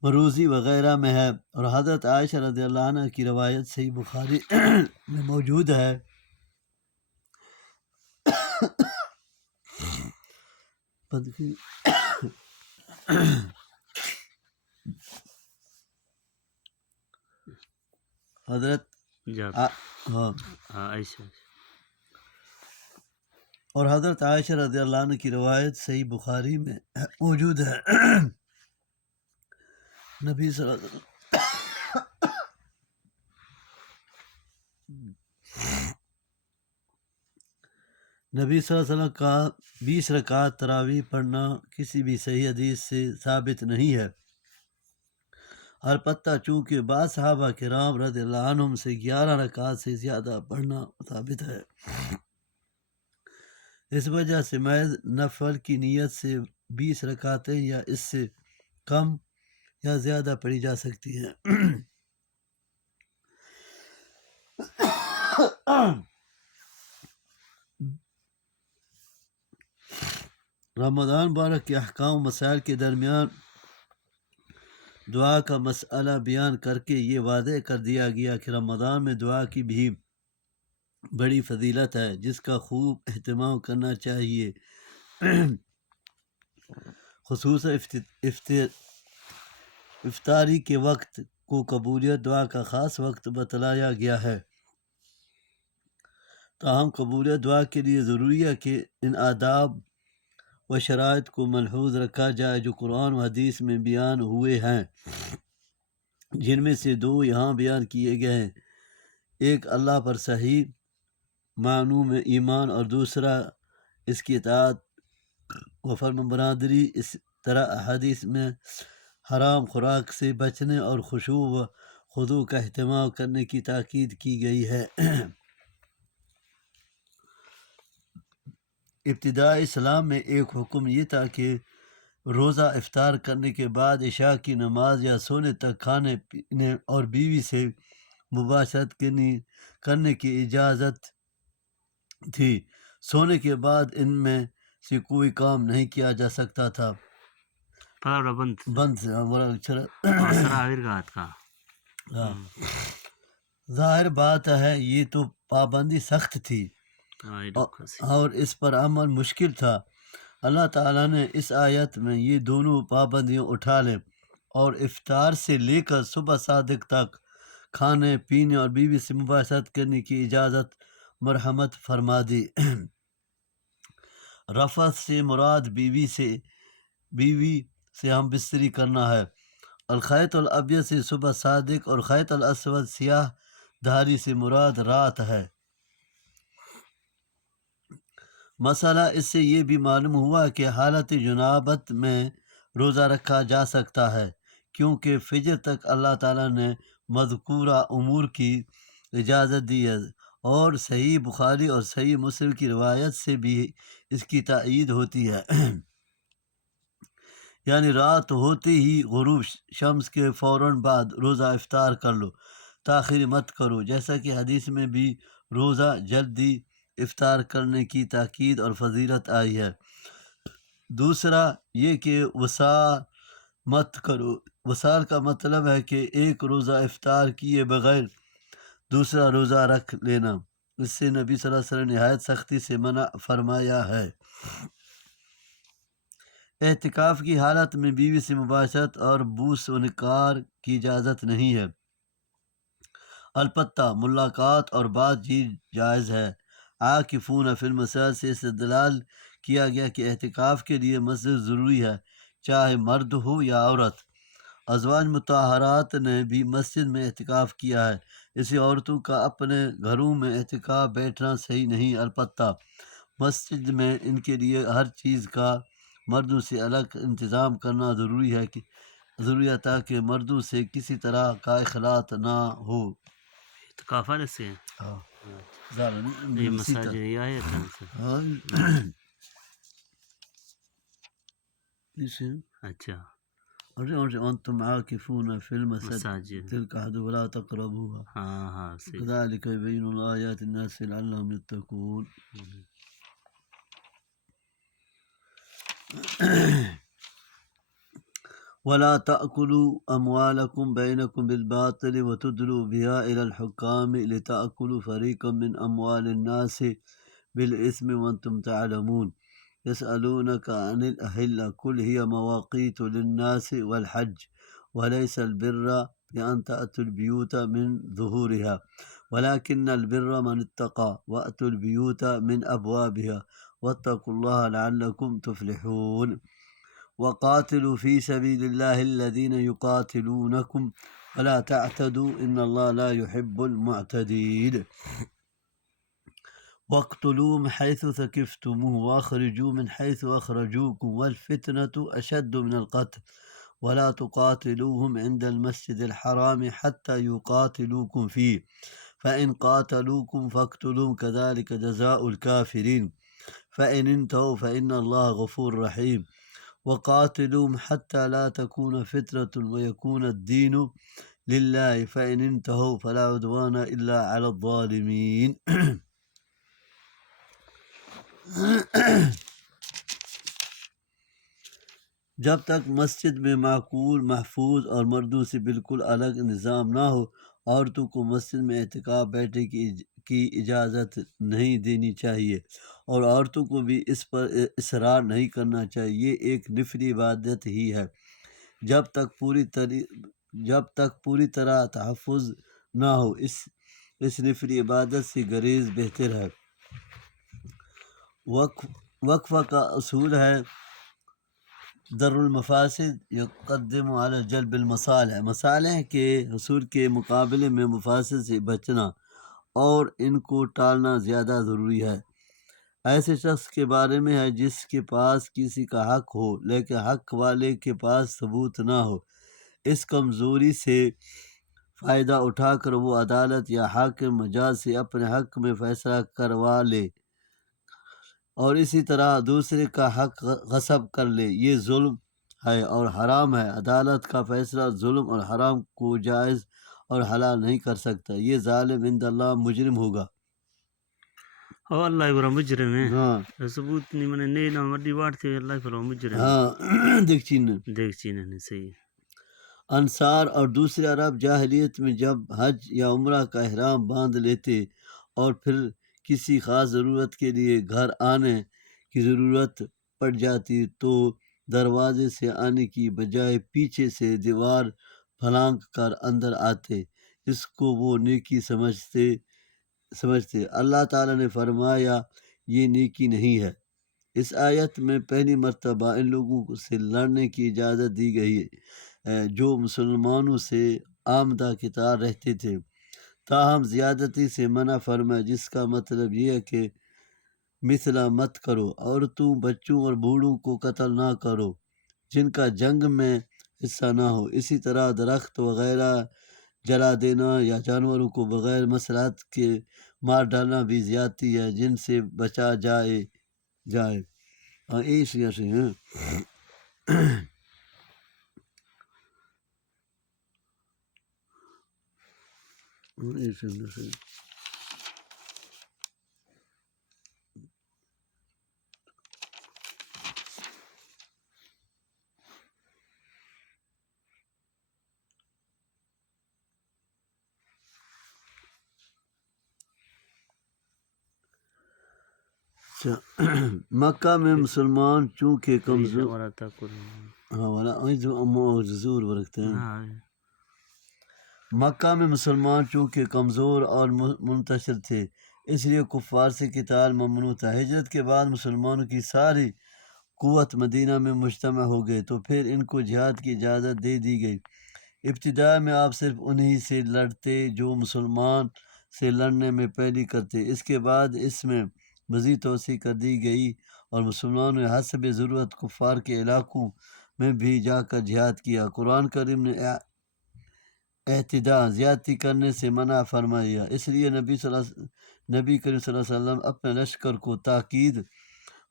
مروزی وغیرہ میں ہے، اور حضرت عائشہ رضی اللہ عنہ کی روایت صحیح بخاری میں موجود ہے۔ حضرت اور حضرت عائشہ رضی اللہ عنہ کی روایت صحیح بخاری میں موجود ہے۔ نبی صلی اللہ علیہ وسلم کا 20 رکعات تراویح پڑھنا کسی بھی صحیح حدیث سے ثابت نہیں ہے، البتہ چونکہ بعض صحابہ کرام رضی اللہ عنہم سے 11 رکعات سے زیادہ پڑھنا ثابت ہے، اس وجہ سے محض نفل کی نیت سے 20 رکعتیں یا اس سے کم یا زیادہ پڑھی جا سکتی ہیں۔ رمضان مبارک کے احکام و مسائل کے درمیان دعا کا مسئلہ بیان کر کے یہ واضح کر دیا گیا کہ رمضان میں دعا کی بھی بڑی فضیلت ہے، جس کا خوب اہتمام کرنا چاہیے۔ خصوصاً افطاری کے وقت کو قبولیت دعا کا خاص وقت بتلایا گیا ہے۔ تاہم قبولیت دعا کے لیے ضروری ہے کہ ان آداب و شرائط کو ملحوظ رکھا جائے جو قرآن و حدیث میں بیان ہوئے ہیں، جن میں سے 2 یہاں بیان کیے گئے ہیں۔ ایک اللہ پر صحیح معنوں میں ایمان، اور دوسرا اس کی اطاعت و فرمانبرداری۔ اس طرح احادیث میں حرام خوراک سے بچنے اور خشوع و خضوع کا اہتمام کرنے کی تاکید کی گئی ہے۔ ابتدائی اسلام میں ایک حکم یہ تھا کہ روزہ افطار کرنے کے بعد عشاء کی نماز یا سونے تک کھانے پینے اور بیوی سے مباشرت کرنے کی اجازت تھی۔ سونے کے بعد ان میں سے کوئی کام نہیں کیا جا سکتا تھا۔ بند ظاہر بات ہے یہ تو پابندی سخت تھی اور اس پر عمل مشکل تھا۔ اللہ تعالیٰ نے اس آیت میں یہ دونوں پابندیاں اٹھا لیں اور افطار سے لے کر صبح صادق تک کھانے پینے اور بیوی سے مباشرت کرنے کی اجازت مرحمت فرما دی۔ رفث سے مراد بیوی سے ہم بستری کرنا ہے۔ الخیط الابیض سے صبح صادق اور خیط الاسود سیاہ دھاری سے مراد رات ہے۔ مسئلہ اس سے یہ بھی معلوم ہوا کہ حالت جنابت میں روزہ رکھا جا سکتا ہے، کیونکہ فجر تک اللہ تعالیٰ نے مذکورہ امور کی اجازت دی ہے، اور صحیح بخاری اور صحیح مسلم کی روایت سے بھی اس کی تائید ہوتی ہے۔ یعنی رات ہوتے ہی غروب شمس کے فوراً بعد روزہ افطار کر لو، تاخیر مت کرو، جیسا کہ حدیث میں بھی روزہ جلدی افطار کرنے کی تاکید اور فضیلت آئی ہے۔ دوسرا یہ کہ وصال مت کرو۔ وصال کا مطلب ہے کہ ایک روزہ افطار کیے بغیر دوسرا روزہ رکھ لینا، اس سے نبی صلی اللہ علیہ وسلم نے نہایت سختی سے منع فرمایا ہے۔ اعتکاف کی حالت میں بیوی سے مباشرت اور بوس و نکار کی اجازت نہیں ہے، البتہ ملاقات اور بات چیت جائز ہے۔ عاکفون فی المساجد سے استدلال کیا گیا کہ اعتکاف کے لیے مسجد ضروری ہے، چاہے مرد ہو یا عورت۔ ازواج مطہرات نے بھی مسجد میں اعتکاف کیا ہے، اسی عورتوں کا اپنے گھروں میں اعتکاف بیٹھنا صحیح نہیں، البتہ مسجد میں ان کے لیے ہر چیز کا مردوں سے الگ انتظام کرنا ضروری ہے تاکہ مردوں سے کسی طرح کا اختلاط نہ ہو۔ اعتکاف سے یہ مساجد یہ آیت ہے اچھا وأنتم عاكفون في المساجد تلك حدود ولا تقربوها كذلك يبين الله آيات الناس لعلهم يتقون۔ ولا تأكلوا أموالكم بينكم بالباطل وتدلوا بها إلى الحكام لتأكلوا فريقا من أموال الناس بالإثم وأنتم تعلمون يسألونك عن الأهلة قل هي مواقيت للناس والحج وليس البر بأن تأتوا البيوت من ظهورها ولكن البر من اتقى وأتوا البيوت من أبوابها واتقوا الله لعلكم تفلحون وقاتلوا في سبيل الله الذين يقاتلونكم ولا تعتدوا إن الله لا يحب المعتدين واقتلوهم حيث ثقفتموه وأخرجوا من حيث أخرجوكم والفتنة أشد من القتل ولا تقاتلوهم عند المسجد الحرام حتى يقاتلوكم فيه فإن قاتلوكم فاقتلوهم كذلك جزاء الكافرين فإن انتهوا فإن الله غفور رحيم وقاتلوهم حتى لا تكون فتنة ويكون الدين لله فإن انتهوا فلا عدوان إلا على الظالمين۔ جب تک مسجد میں معقول، محفوظ اور مردوں سے بالکل الگ نظام نہ ہو، عورتوں کو مسجد میں اعتکاف بیٹھنے کی اجازت نہیں دینی چاہیے اور عورتوں کو بھی اس پر اصرار نہیں کرنا چاہیے۔ یہ ایک نفلی عبادت ہی ہے، جب تک پوری طرح تحفظ نہ ہو، اس نفلی عبادت سے گریز بہتر ہے۔ وقفہ کا اصول ہے در المفاسد یقدم علی جلب المصالح، مصالح کے حصول کے مقابلے میں مفاسد سے بچنا اور ان کو ٹالنا زیادہ ضروری ہے۔ ایسے شخص کے بارے میں ہے جس کے پاس کسی کا حق ہو لیکن حق والے کے پاس ثبوت نہ ہو، اس کمزوری سے فائدہ اٹھا کر وہ عدالت یا حاکم مجاز سے اپنے حق میں فیصلہ کروا لے اور اسی طرح دوسرے کا حق غصب کر لے، یہ ظلم ہے اور حرام ہے۔ عدالت کا فیصلہ ظلم اور حرام کو جائز اور حلال نہیں کر سکتا، یہ ظالم عند اللہ مجرم ہوگا۔ اللہ برا مجرم ہے، ثبوت نہیں منے نہیں نہ مردی واٹتے اللہ پر مجرم دیکھ چین نہیں صحیح۔ انصار اور دوسرے عرب جاہلیت میں جب حج یا عمرہ کا احرام باندھ لیتے اور پھر کسی خاص ضرورت کے لیے گھر آنے کی ضرورت پڑ جاتی تو دروازے سے آنے کی بجائے پیچھے سے دیوار پھلانگ کر اندر آتے، اس کو وہ نیکی سمجھتے۔ اللہ تعالیٰ نے فرمایا یہ نیکی نہیں ہے۔ اس آیت میں پہلی مرتبہ ان لوگوں سے لڑنے کی اجازت دی گئی ہے جو مسلمانوں سے آمدہ کتار رہتے تھے، تاہم زیادتی سے منع فرمایا، جس کا مطلب یہ ہے کہ مثلا مت کرو، عورتوں، بچوں اور بوڑھوں کو قتل نہ کرو جن کا جنگ میں حصہ نہ ہو، اسی طرح درخت وغیرہ جلا دینا یا جانوروں کو بغیر مصلحت کے مار ڈالنا بھی زیادتی ہے جن سے بچا جائے۔ اچھا مکہ میں مسلمان چونکہ کمزور ولا تاكلوا ہاں والا زور برکتے ہیں ہاں مکہ میں مسلمان چونکہ کمزور اور منتشر تھے اس لیے کفار سے قتال ممنوع تھا۔ ہجرت کے بعد مسلمانوں کی ساری قوت مدینہ میں مجتمع ہو گئے تو پھر ان کو جہاد کی اجازت دے دی گئی۔ ابتدا میں آپ صرف انہی سے لڑتے جو مسلمان سے لڑنے میں پہلی کرتے، اس کے بعد اس میں مزید توسیع کر دی گئی اور مسلمانوں نے حسب ضرورت کفار کے علاقوں میں بھی جا کر جہاد کیا۔ قرآن کریم نے اعتداء زیادتی کرنے سے منع فرمایا، اس لیے نبی کریم صلی اللہ علیہ وسلم اپنے لشکر کو تاکید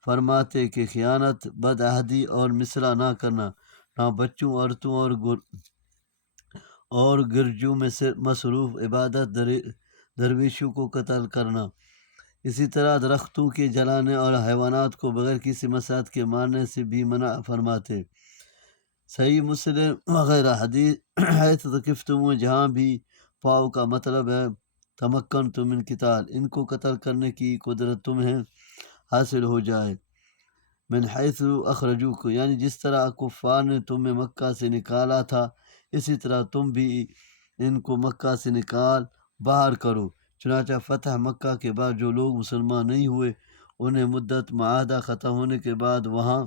فرماتے کہ خیانت، بد عہدی اور مصرع نہ کرنا، نہ بچوں، عورتوں اور گرجوں میں مصروف عبادت درویشوں کو قتل کرنا، اسی طرح درختوں کے جلانے اور حیوانات کو بغیر کسی مصلحت کے مارنے سے بھی منع فرماتے۔ صحیح مسلم وغیرہ حدیث حیث ثقفتم، جہاں بھی پاؤ کا مطلب ہے تمکن تم من قتال، ان کو قتل کرنے کی قدرت تمہیں حاصل ہو جائے۔ من حیث اخرجوکم، یعنی جس طرح کفار نے تمہیں مکہ سے نکالا تھا اسی طرح تم بھی ان کو مکہ سے نکال باہر کرو۔ چنانچہ فتح مکہ کے بعد جو لوگ مسلمان نہیں ہوئے انہیں مدت معاہدہ ختم ہونے کے بعد وہاں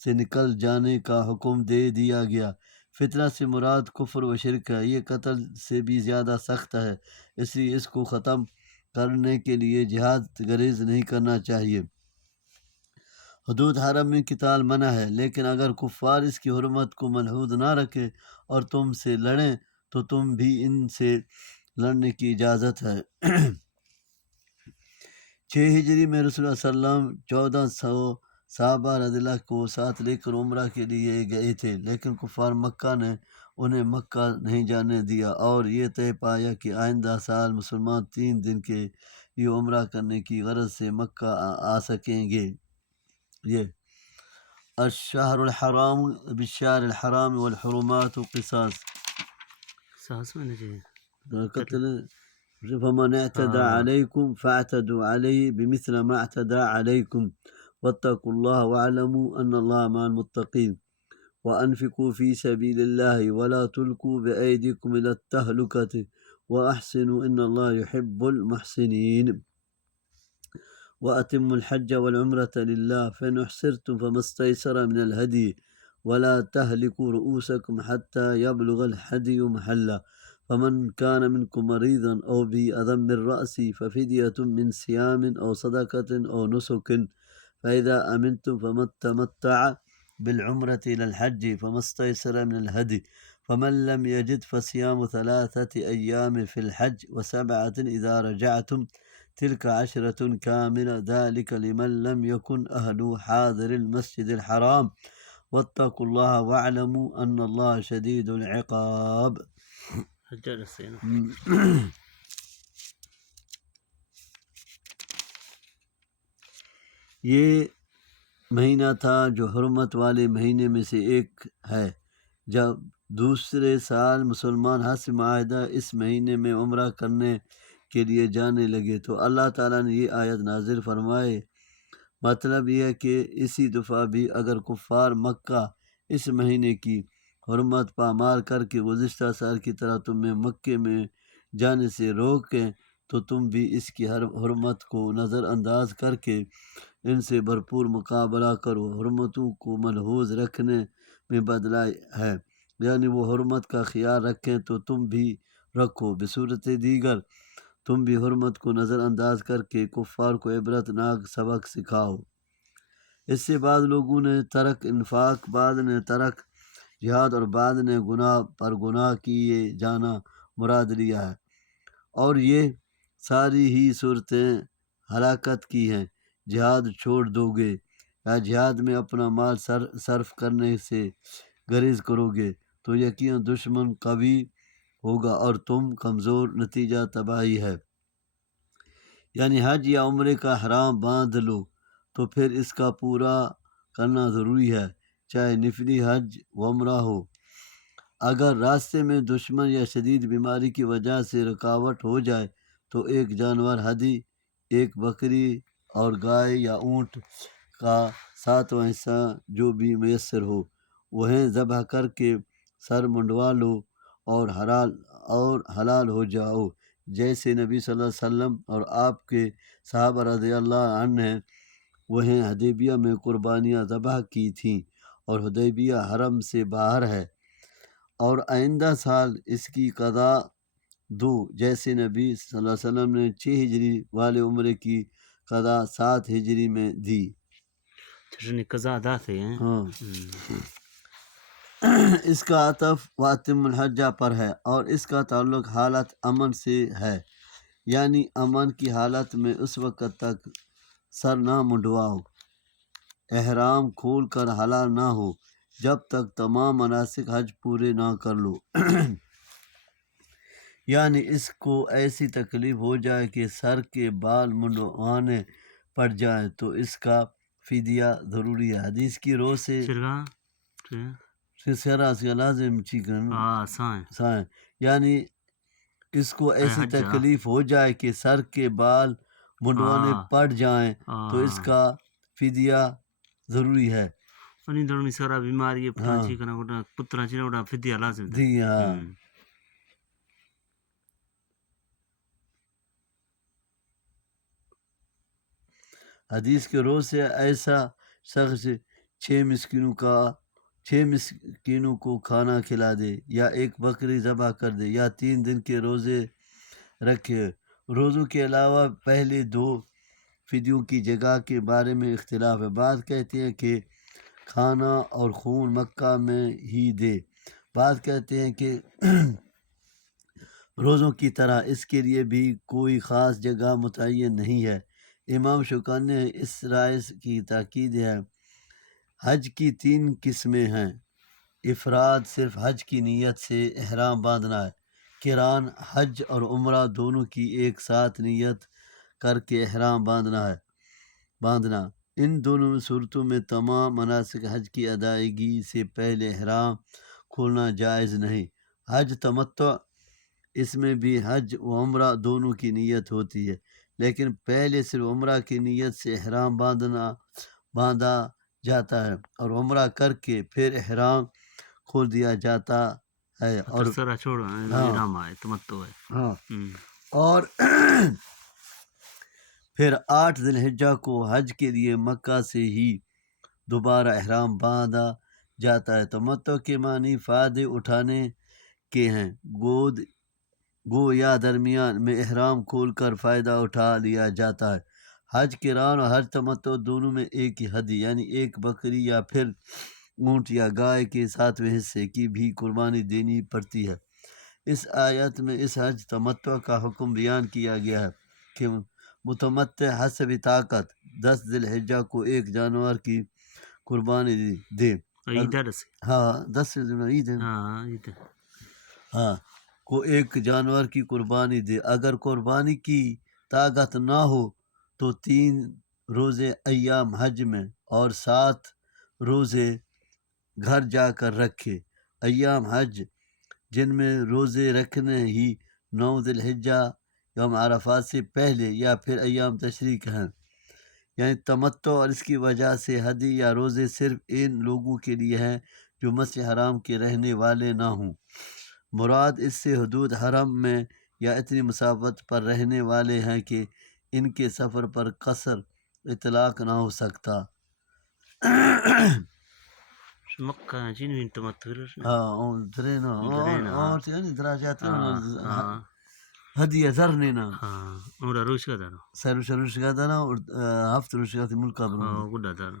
سے نکل جانے کا حکم دے دیا گیا۔ فتنہ سے مراد کفر و شرک ہے، یہ قتل سے بھی زیادہ سخت ہے، اس لیے اس کو ختم کرنے کے لیے جہاد گریز نہیں کرنا چاہیے۔ حدود حرم میں قتال منع ہے، لیکن اگر کفار اس کی حرمت کو ملحوظ نہ رکھیں اور تم سے لڑیں تو تم بھی ان سے لڑنے کی اجازت ہے۔ 6 ہجری میں رسول اللہ صلی اللہ علیہ وسلم 1400 صحابہ رضی اللہ کو ساتھ لے کر عمرہ کے لیے گئے تھے، لیکن کفار مکہ نے انہیں مکہ نہیں جانے دیا اور یہ طے پایا کہ آئندہ سال مسلمان 3 دن کے لیے عمرہ کرنے کی غرض سے مکہ آ سکیں گے۔ یہ الشہر الحرام بالشہر الحرام والحرمات قصاص، قصاص میں نہیں قتل فمن اعتدى عليكم فاعتدوا عليه بمثل ما اعتدى عليكم واتقوا الله واعلموا ان الله مع المتقين وانفقوا في سبيل الله ولا تلقوا بأيديكم الى التهلكة واحسنوا ان الله يحب المحسنين وأتموا الحج والعمرة لله فإن أحصرتم فما استيسر من الهدي ولا تهلكوا رؤوسكم حتى يبلغ الهدي محله فمن كان منكم مريضا أو به أذى من رأسه ففدية من صيام أو صدقة أو نسك فإذا أمنتم فمن تمتع بالعمرة إلى الحج فما استيسر من الهدي فمن لم يجد فصيام 3 أيام في الحج و7 إذا رجعتم تلك 10 كاملة ذلك لمن لم يكن أهله حاضر المسجد الحرام واتقوا الله واعلموا أن الله شديد العقاب۔ یہ مہینہ تھا جو حرمت والے مہینے میں سے ایک ہے۔ جب دوسرے سال مسلمان حسب معاہدہ اس مہینے میں عمرہ کرنے کے لیے جانے لگے تو اللہ تعالیٰ نے یہ آیت نازل فرمائے۔ مطلب یہ ہے کہ اسی دفعہ بھی اگر کفار مکہ اس مہینے کی حرمت پامال کر کے گزشتہ سال کی طرح تمہیں مکے میں جانے سے روکیں تو تم بھی اس کی حرمت کو نظر انداز کر کے ان سے بھرپور مقابلہ کرو۔ حرمتوں کو ملحوظ رکھنے میں بدلہ ہے، یعنی وہ حرمت کا خیال رکھیں تو تم بھی رکھو، بصورت دیگر تم بھی حرمت کو نظر انداز کر کے کفار کو عبرت ناک سبق سکھاؤ۔ اس سے بعض لوگوں نے ترک انفاق، بعض نے ترک جہاد اور بعض نے گناہ پر گناہ کیے جانا مراد لیا ہے، اور یہ ساری ہی صورتیں ہلاکت کی ہیں۔ جہاد چھوڑ دو گے یا جہاد میں اپنا مال صرف کرنے سے گریز کرو گے تو یقیناً دشمن قوی ہوگا اور تم کمزور، نتیجہ تباہی ہے۔ یعنی حج یا عمرے کا احرام باندھ لو تو پھر اس کا پورا کرنا ضروری ہے، چاہے نفلی حج و عمرہ ہو۔ اگر راستے میں دشمن یا شدید بیماری کی وجہ سے رکاوٹ ہو جائے تو ایک جانور ہدی، ایک بکری اور گائے یا اونٹ کا 7واں حصہ جو بھی میسر ہو، وہیں ذبح کر کے سر منڈوا لو اور حلال ہو جاؤ، جیسے نبی صلی اللہ علیہ وسلم اور آپ کے صحابہ رضی اللہ عنہ نے وہیں حدیبیہ میں قربانیاں ذبح کی تھیں، اور حدیبیہ حرم سے باہر ہے، اور آئندہ سال اس کی قضا دو، جیسے نبی صلی اللہ علیہ وسلم نے 6 ہجری والے عمرے کی قضا 7 ہجری میں دی۔ یعنی قضا ادا تھے ہیں۔ ہاں اس کا عطف واتم الحجہ پر ہے، اور اس کا تعلق حالت امن سے ہے، یعنی امن کی حالت میں اس وقت تک سر نہ منڈواؤ، احرام کھول کر حلال نہ ہو، جب تک تمام مناسک حج پورے نہ کر لو۔ یعنی اس کو ایسی تکلیف ہو جائے کہ سر کے بال منڈوانے پڑ جائیں تو اس کا فدیہ ضروری ہے۔ حدیث کی روح سے لازم سائیں، یعنی اس کو ایسی تکلیف ہو جائے کہ سر کے بال منڈوانے پڑ جائیں تو اس کا فدیہ ضروری ہے۔ بیماری پترا فدیہ لازم جی ہاں۔ حدیث کے روز سے ایسا شخص 6 مسکینوں کو کھانا کھلا دے، یا ایک بکری ذبح کر دے، یا 3 دن کے روزے رکھے۔ روزوں کے علاوہ پہلے 2 فدیوں کی جگہ کے بارے میں اختلاف ہے، بعض کہتے ہیں کہ کھانا اور خون مکہ میں ہی دے، بعض کہتے ہیں کہ روزوں کی طرح اس کے لیے بھی کوئی خاص جگہ متعین نہیں ہے۔ امام شوکانی نے اس رائے کی تاکید ہے۔ حج کی 3 قسمیں ہیں: افراد، صرف حج کی نیت سے احرام باندھنا ہے، قران، حج اور عمرہ دونوں کی ایک ساتھ نیت کر کے احرام باندھنا۔ ان دونوں صورتوں میں تمام مناسک حج کی ادائیگی سے پہلے احرام کھولنا جائز نہیں۔ حج تمتع، اس میں بھی حج و عمرہ دونوں کی نیت ہوتی ہے، لیکن پہلے صرف عمرہ کی نیت سے احرام باندھا جاتا ہے، اور عمرہ کر کے پھر احرام کھول دیا جاتا ہے، اور پھر 8 ذی الحجہ کو حج کے لیے مکہ سے ہی دوبارہ احرام باندھا جاتا ہے۔ تمتع کے معنی فائدے اٹھانے کے ہیں، گو یا درمیان میں احرام کھول کر فائدہ اٹھا لیا جاتا ہے۔ حج قران اور حج تمتع دونوں میں ایک ہی ہدی، یعنی ایک بکری یا پھر اونٹ یا گائے کے 7ویں حصے کی بھی قربانی دینی پڑتی ہے۔ اس آیت میں اس حج تمتع کا حکم بیان کیا گیا ہے کہ متمتع حسب طاقت 10 ذی الحجہ کو ایک جانور کی قربانی دے۔ ہاں 10 عید ہے ہاں کو ایک جانور کی قربانی دے۔ اگر قربانی کی طاقت نہ ہو تو 3 روزے ایام حج میں اور 7 روزے گھر جا کر رکھے۔ ایام حج جن میں روزے رکھنے ہی 9 ذی الحجہ یوم عرفات سے پہلے یا پھر ایام تشریق ہیں، یعنی تمتع، اور اس کی وجہ سے ہدی یا روزے صرف ان لوگوں کے لیے ہیں جو مسجد حرام کے رہنے والے نہ ہوں۔ مراد اس سے حدود حرم میں یا اتنی مسافت پر رہنے والے ہیں کہ ان کے سفر پر قصر اطلاق نہ ہو سکتا۔ هدية ذرننا ora rushka daro سروش قدنا هفت روش قدنا ملكا برو guda daro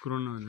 corona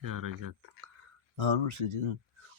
ya rajat نوش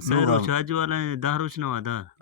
سيروش هاجي ولا دهروش نوادا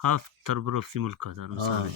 هاف تربروف في ملكا دار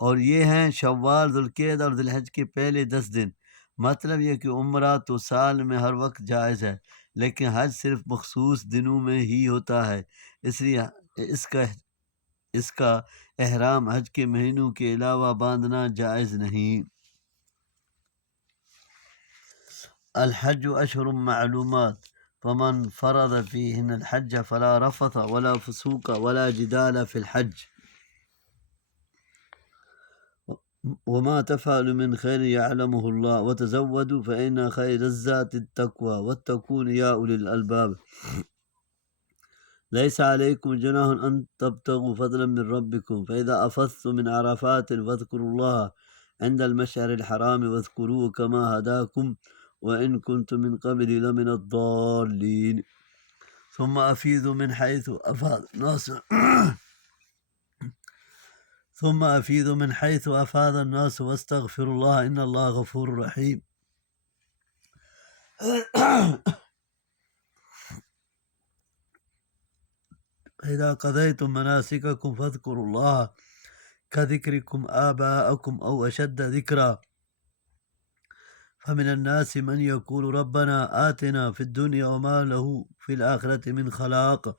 اور یہ ہیں شوال، ذوالقعدہ اور ذوالحج کے پہلے 10 دن۔ مطلب یہ کہ عمرہ تو سال میں ہر وقت جائز ہے، لیکن حج صرف مخصوص دنوں میں ہی ہوتا ہے، اس لیے اس کا احرام حج کے مہینوں کے علاوہ باندھنا جائز نہیں۔ الحج أشهر معلومات فمن فرض فيهن الحج فلا رفث ولا فسوق ولا جدال في الحج وما تفعل من خير يعلمه الله وتزودوا فإن خير الزاد التقوى واتقون يا أولي الألباب ليس عليكم جناح أن تبتغوا فضلا من ربكم فإذا أفضتم من عرفات فاذكروا الله عند المشعر الحرام واذكروه كما هداكم وإن كنتم من قبل لمن الضالين ثم أفيضوا من حيث أفاض الناس واستغفروا الله إن الله غفور رحيم إذا قضيتم مناسككم فاذكروا الله كذكركم آباءكم أو أشد ذكرا فمن الناس من يقول ربنا آتنا في الدنيا وما له في الآخرة من خلاق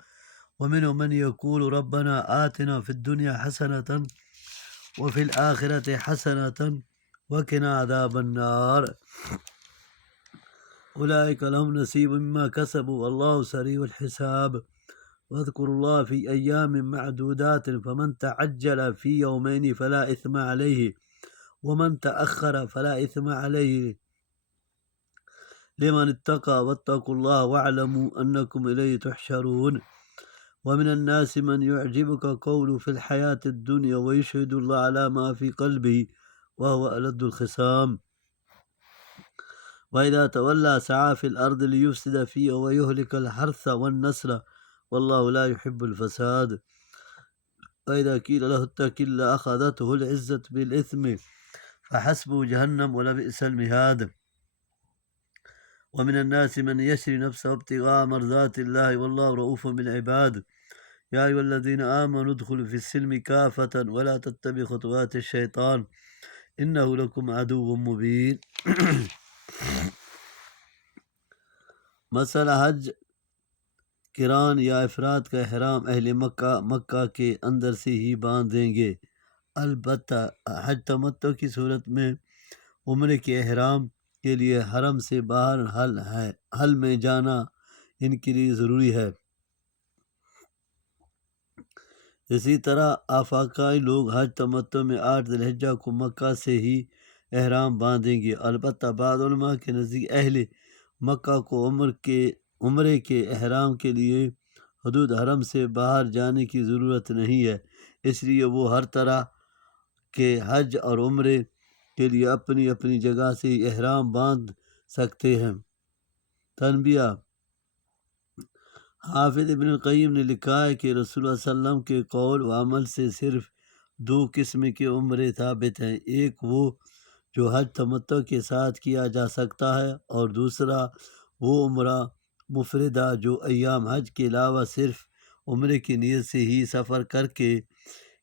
ومنهم من يقول ربنا آتنا في الدنيا حسنة وفي الآخرة حسنة وقنا عذاب النار أولئك لهم نصيب مما كسبوا والله سريع الحساب واذكروا الله في أيام معدودات فمن تعجل في يومين فلا إثم عليه ومن تأخر فلا إثم عليه لمن اتقى واتقوا الله واعلموا أنكم إليه تحشرون ومن الناس من يعجبك قوله في الحياة الدنيا ويشهد الله على ما في قلبه وهو ألد الخصام وإذا تولى سعى في الأرض ليفسد فيها ويهلك الحرث والنسل والله لا يحب الفساد وإذا قيل له اتق الله أخذته العزة بالإثم فحسبه جهنم ولبئس المهاد ومن الناس من يشري نفسه ابتغاء مرضات الله والله رؤوف بالعباد يا أيها الذين آمنوا ادخلوا في السلم كافة ولا تتبعوا خطوات الشيطان إنه لكم عدو مبين مسئلہ حج کران یا افراد کا احرام اہل مکہ کے اندر سے ہی باندھ دیں گے، البتہ حج تمتع کی صورت میں عمرے کے احرام کے لیے حرم سے باہر حل میں جانا ان کے لیے ضروری ہے۔ اسی طرح آفاقائی لوگ حج تمتع میں 8 ذی الحجہ کو مکہ سے ہی احرام باندھیں گے، البتہ بعض علماء کے نزدیک اہل مکہ کو عمرے کے احرام کے لیے حدود حرم سے باہر جانے کی ضرورت نہیں ہے، اس لیے وہ ہر طرح کے حج اور عمرے کے لیے اپنی اپنی جگہ سے احرام باندھ سکتے ہیں۔ تنبیہ: حافظ ابن القیم نے لکھا ہے کہ رسول اللہ صلی اللہ علیہ وسلم کے قول و عمل سے صرف 2 قسم کے عمرے ثابت ہیں، ایک وہ جو حج تمتع کے ساتھ کیا جا سکتا ہے اور دوسرا وہ عمرہ مفردہ جو ایام حج کے علاوہ صرف عمرے کی نیت سے ہی سفر کر کے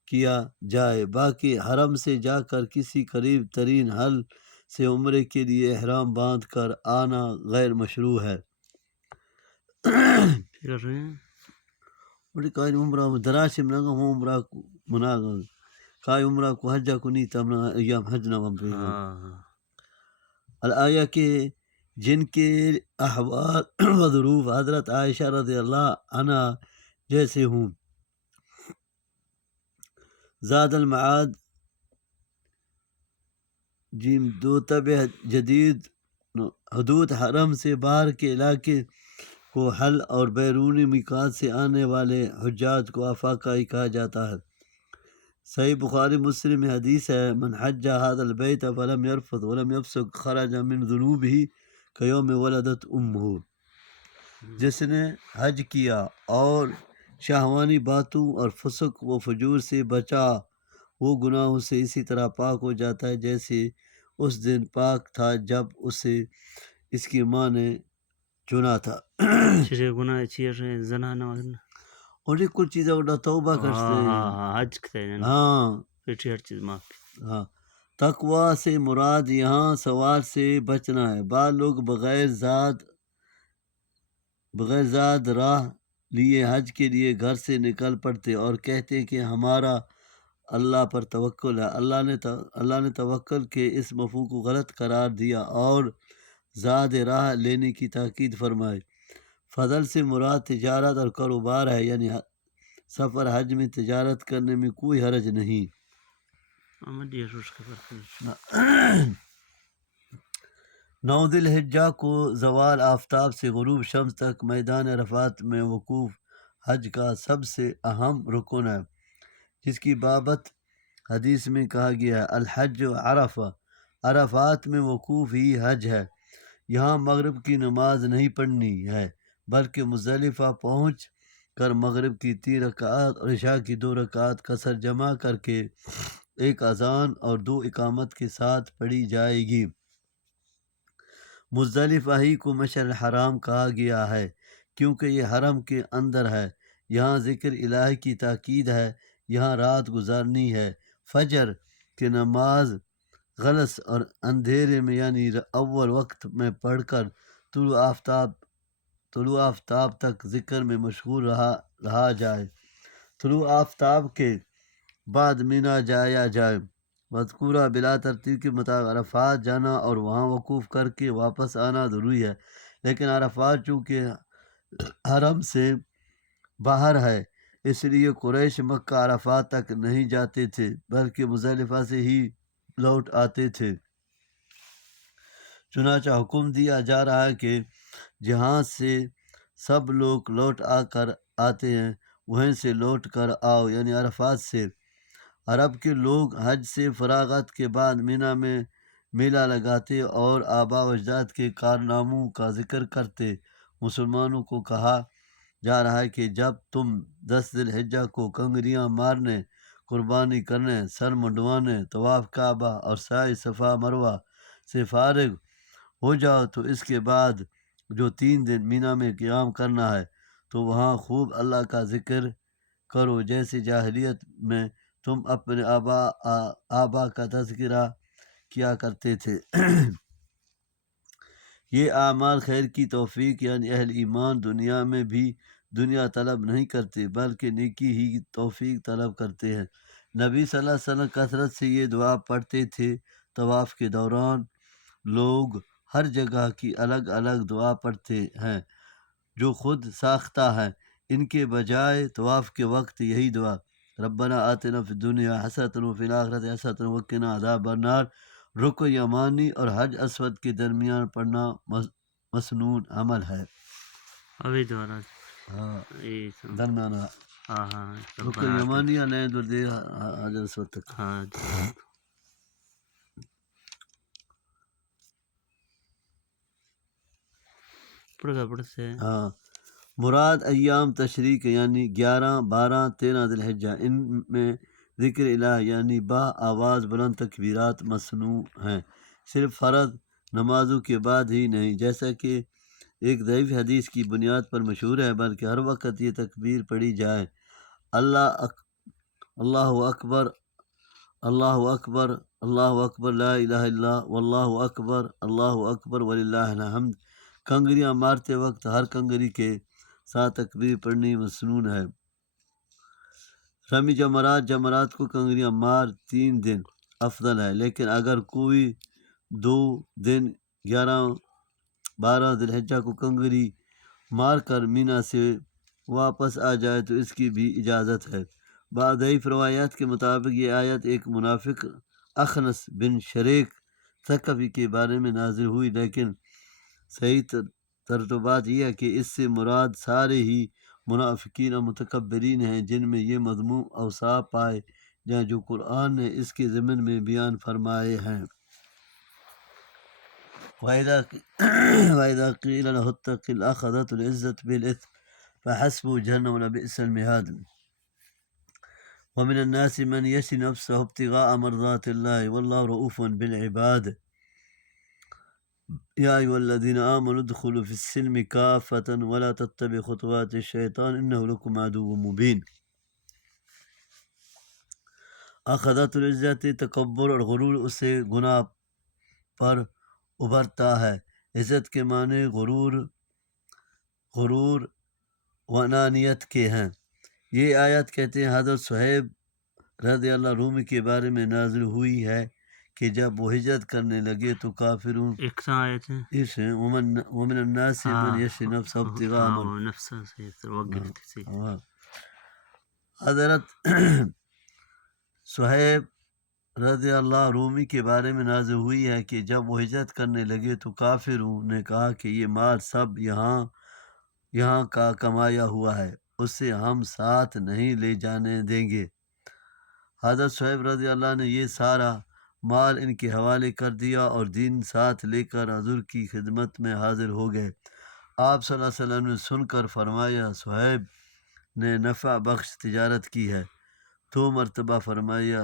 کیا جائے، باقی حرم سے جا کر کسی قریب ترین حل سے عمرے کے لیے احرام باندھ کر آنا غیر مشروع ہے۔ عمرہ دراشم نگا ہوں عمرہ کو مناگا کائی عمرہ کو حجہ کو نہیں تمنا ایام حج نہ بم پہ الآیہ کے جن کے احوال و ظروف حضرت عائشہ رضی اللہ عنہ جیسے ہوں۔ زاد المعاد جیم 2 طبع جدید حدود حرم سے باہر کے علاقے کو حل اور بیرونی میقات سے آنے والے حجاج کو آفاقائی کہا جاتا ہے۔ صحیح بخاری مسلم میں حدیث ہے: من حج هذا البیت فلم یرفث ولم یفسق خرج من ذنوبہ کیوم ولدت امہ۔ جس نے حج کیا اور شہوانی باتوں اور فسق و فجور سے بچا وہ گناہوں سے اسی طرح پاک ہو جاتا ہے جیسے اس دن پاک تھا جب اسے اس کی ماں نے چنا تھا۔ اور یہ کچھ چیزیں اڑا توبہ کرتے ہیں، ہاں ہاں۔ تقویٰ سے مراد یہاں سوال سے بچنا ہے۔ بعض لوگ بغیر زاد راہ لیے حج کے لیے گھر سے نکل پڑتے اور کہتے کہ ہمارا اللہ پر توکل ہے۔ اللہ نے توکل کے اس مفہوم کو غلط قرار دیا اور زاد راہ لینے کی تاکید فرمائے۔ فضل سے مراد تجارت اور کاروبار ہے، یعنی سفر حج میں تجارت کرنے میں کوئی حرج نہیں۔ 9 ذی الحجہ کو زوال آفتاب سے غروب شمس تک میدان عرفات میں وقوف حج کا سب سے اہم رکن ہے، جس کی بابت حدیث میں کہا گیا ہے الحج عرفہ، عرفات میں وقوف ہی حج ہے۔ یہاں مغرب کی نماز نہیں پڑھنی ہے، بلکہ مزدلفہ پہنچ کر مغرب کی 3 رکعات اور عشاء کی 2 رکعات قصر جمع کر کے 1 اذان اور 2 اقامت کے ساتھ پڑھی جائے گی۔ مزدلفہ ہی کو مشعر الحرام کہا گیا ہے کیونکہ یہ حرم کے اندر ہے، یہاں ذکر الہی کی تاکید ہے، یہاں رات گزارنی ہے۔ فجر کی نماز غلس اور اندھیرے میں یعنی اول وقت میں پڑھ کر طلوع آفتاب تک ذکر میں مشغول رہا جائے۔ طلوع آفتاب کے بعد مینا جایا جائے۔ مذکورہ بلا ترتیب کے مطابق عرفات جانا اور وہاں وقوف کر کے واپس آنا ضروری ہے، لیکن عرفات چونکہ حرم سے باہر ہے اس لیے قریش مکہ عرفات تک نہیں جاتے تھے بلکہ مزدلفہ سے ہی لوٹ آتے تھے۔ چنانچہ حکم دیا جا رہا ہے کہ جہاں سے سب لوگ لوٹ آتے ہیں وہیں سے لوٹ کر آؤ، یعنی عرفات سے۔ عرب کے لوگ حج سے فراغت کے بعد مینا میں میلہ لگاتے اور آبا و اجداد کے کارناموں کا ذکر کرتے۔ مسلمانوں کو کہا جا رہا ہے کہ جب تم 10 ذی الحجہ کو کنگریاں مارنے، قربانی کرنے، سر منڈوانے، طواف کعبہ اور سعی صفا مروہ سے فارغ ہو جاؤ تو اس کے بعد جو 3 دن مینا میں قیام کرنا ہے تو وہاں خوب اللہ کا ذکر کرو، جیسے جاہلیت میں تم اپنے آبا کا تذکرہ کیا کرتے تھے۔ یہ اعمال خیر کی توفیق، یعنی اہل ایمان دنیا میں بھی دنیا طلب نہیں کرتے بلکہ نیکی ہی توفیق طلب کرتے ہیں۔ نبی صلی اللہ علیہ وسلم کثرت سے یہ دعا پڑھتے تھے۔ طواف کے دوران لوگ ہر جگہ کی الگ الگ دعا پڑھتے ہیں جو خود ساختہ ہیں، ان کے بجائے طواف کے وقت یہی دعا ربنا آتنا فی الدنیا حسنۃ وفی الآخرۃ حسنۃ وقنا عذاب النار رکن یمانی اور حج اسود کے درمیان پڑھنا مسنون عمل ہے۔ ابھی دوبارہ درمیان رکن یمانی یا نئے دردے حجر اسود تک۔ مراد ایام تشریق یعنی 11، 12، 13 ذی الحجہ، ان میں ذکر الہ یعنی با آواز بلند تکبیرات مسنون ہیں، صرف فرض نمازوں کے بعد ہی نہیں، جیسا کہ ایک ضعیف حدیث کی بنیاد پر مشہور ہے، بلکہ ہر وقت یہ تکبیر پڑھی جائے اللہ اکبر اللہ اکبر اللہ اکبر لا الہ الا واللہ اکبر اللہ اکبر وللہ الحمد۔ کنگریاں مارتے وقت ہر کنگری کے ساتھ تکبیر پڑھنی مسنون ہے۔ رمی جمرات کو کنگریاں مار 3 دن افضل ہے، لیکن اگر کوئی 2 دن 11، 12 ذی الحجہ کو کنگری مار کر مینا سے واپس آ جائے تو اس کی بھی اجازت ہے۔ بعض ضعیف روایات کے مطابق یہ آیت ایک منافق اخنس بن شریک ثقفی کے بارے میں نازل ہوئی، لیکن صحیح ترتیبات یہ ہے کہ اس سے مراد سارے ہی منافقین اور متکبرین ہیں جن میں یہ مذموم اوصاف پائے جائیں جو قرآن نے اس کے ضمن میں بیان فرمائے ہیں۔ وَإِذَا قِيلَ لَهُ اتَّقِ اللَّهَ أَخَذَتْهُ الْعِزَّةُ بِالْإِثْمِ فَحَسْبُهُ جَهَنَّمُ وَلَبِئْسَ الْمِهَادُ وَمِنَ النَّاسِ مَنْ يَشْرِي نَفْسَهُ ابْتِغَاءَ مَرْضَاتِ اللَّهِ وَاللَّهُ رَءُوفٌ بِالْعِبَادِ يَا أَيُّهَا الَّذِينَ آمَنُوا ادْخُلُوا فِي السِّلْمِ كَافَّةً وَلَا تَتَّبِعُوا خُطُوَاتِ الشَّيْطَانِ إِنَّهُ لَكُمْ عَدُوٌّ مُّبِينٌ۔ اخذت العزت، تکبر اور غرور اس سے گناہ پر ابھرتا ہے۔ عزت کے معنی غرور و انانیت کے ہیں۔ یہ آیت کہتے ہیں حضرت صہیب رضی اللہ رومی کے بارے میں نازل ہوئی ہے کہ جب وہ ہجرت کرنے لگے تو کافرون ایک آیت ہے اس ومن الناس من یشری نفسه ابتغاء نفسه سے وقفت سے حضرت صہیب رضی اللہ رومی کے بارے میں نازل ہوئی ہے کہ جب وہ ہجرت کرنے لگے تو کافروں نے کہا کہ یہ مال سب یہاں کا کمایا ہوا ہے، اس سے ہم ساتھ نہیں لے جانے دیں گے۔ حضرت صہیب رضی اللہ نے یہ سارا مال ان کے حوالے کر دیا اور دین ساتھ لے کر حضور کی خدمت میں حاضر ہو گئے۔ آپ صلی اللہ علیہ وسلم نے سن کر فرمایا صہیب نے نفع بخش تجارت کی ہے، 2 مرتبہ فرمایا،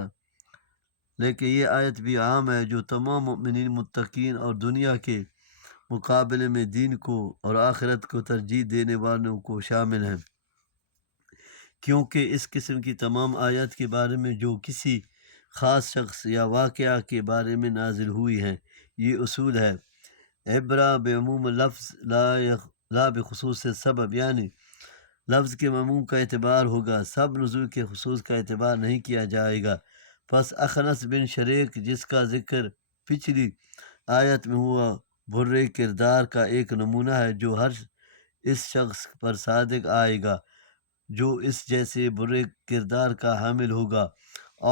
لیکن یہ آیت بھی عام ہے جو تمام مؤمنین متقین اور دنیا کے مقابلے میں دین کو اور آخرت کو ترجیح دینے والوں کو شامل ہے، کیونکہ اس قسم کی تمام آیات کے بارے میں جو کسی خاص شخص یا واقعہ کے بارے میں نازل ہوئی ہیں۔ یہ اصول ہے، عبرہ بعموم لفظ لا بخصوص سبب، یعنی لفظ کے مضمون کا اعتبار ہوگا، سب نزول کے خصوص کا اعتبار نہیں کیا جائے گا۔ پس اخنس بن شریک جس کا ذکر پچھلی آیت میں ہوا برے کردار کا ایک نمونہ ہے، جو ہر اس شخص پر صادق آئے گا جو اس جیسے برے کردار کا حامل ہوگا،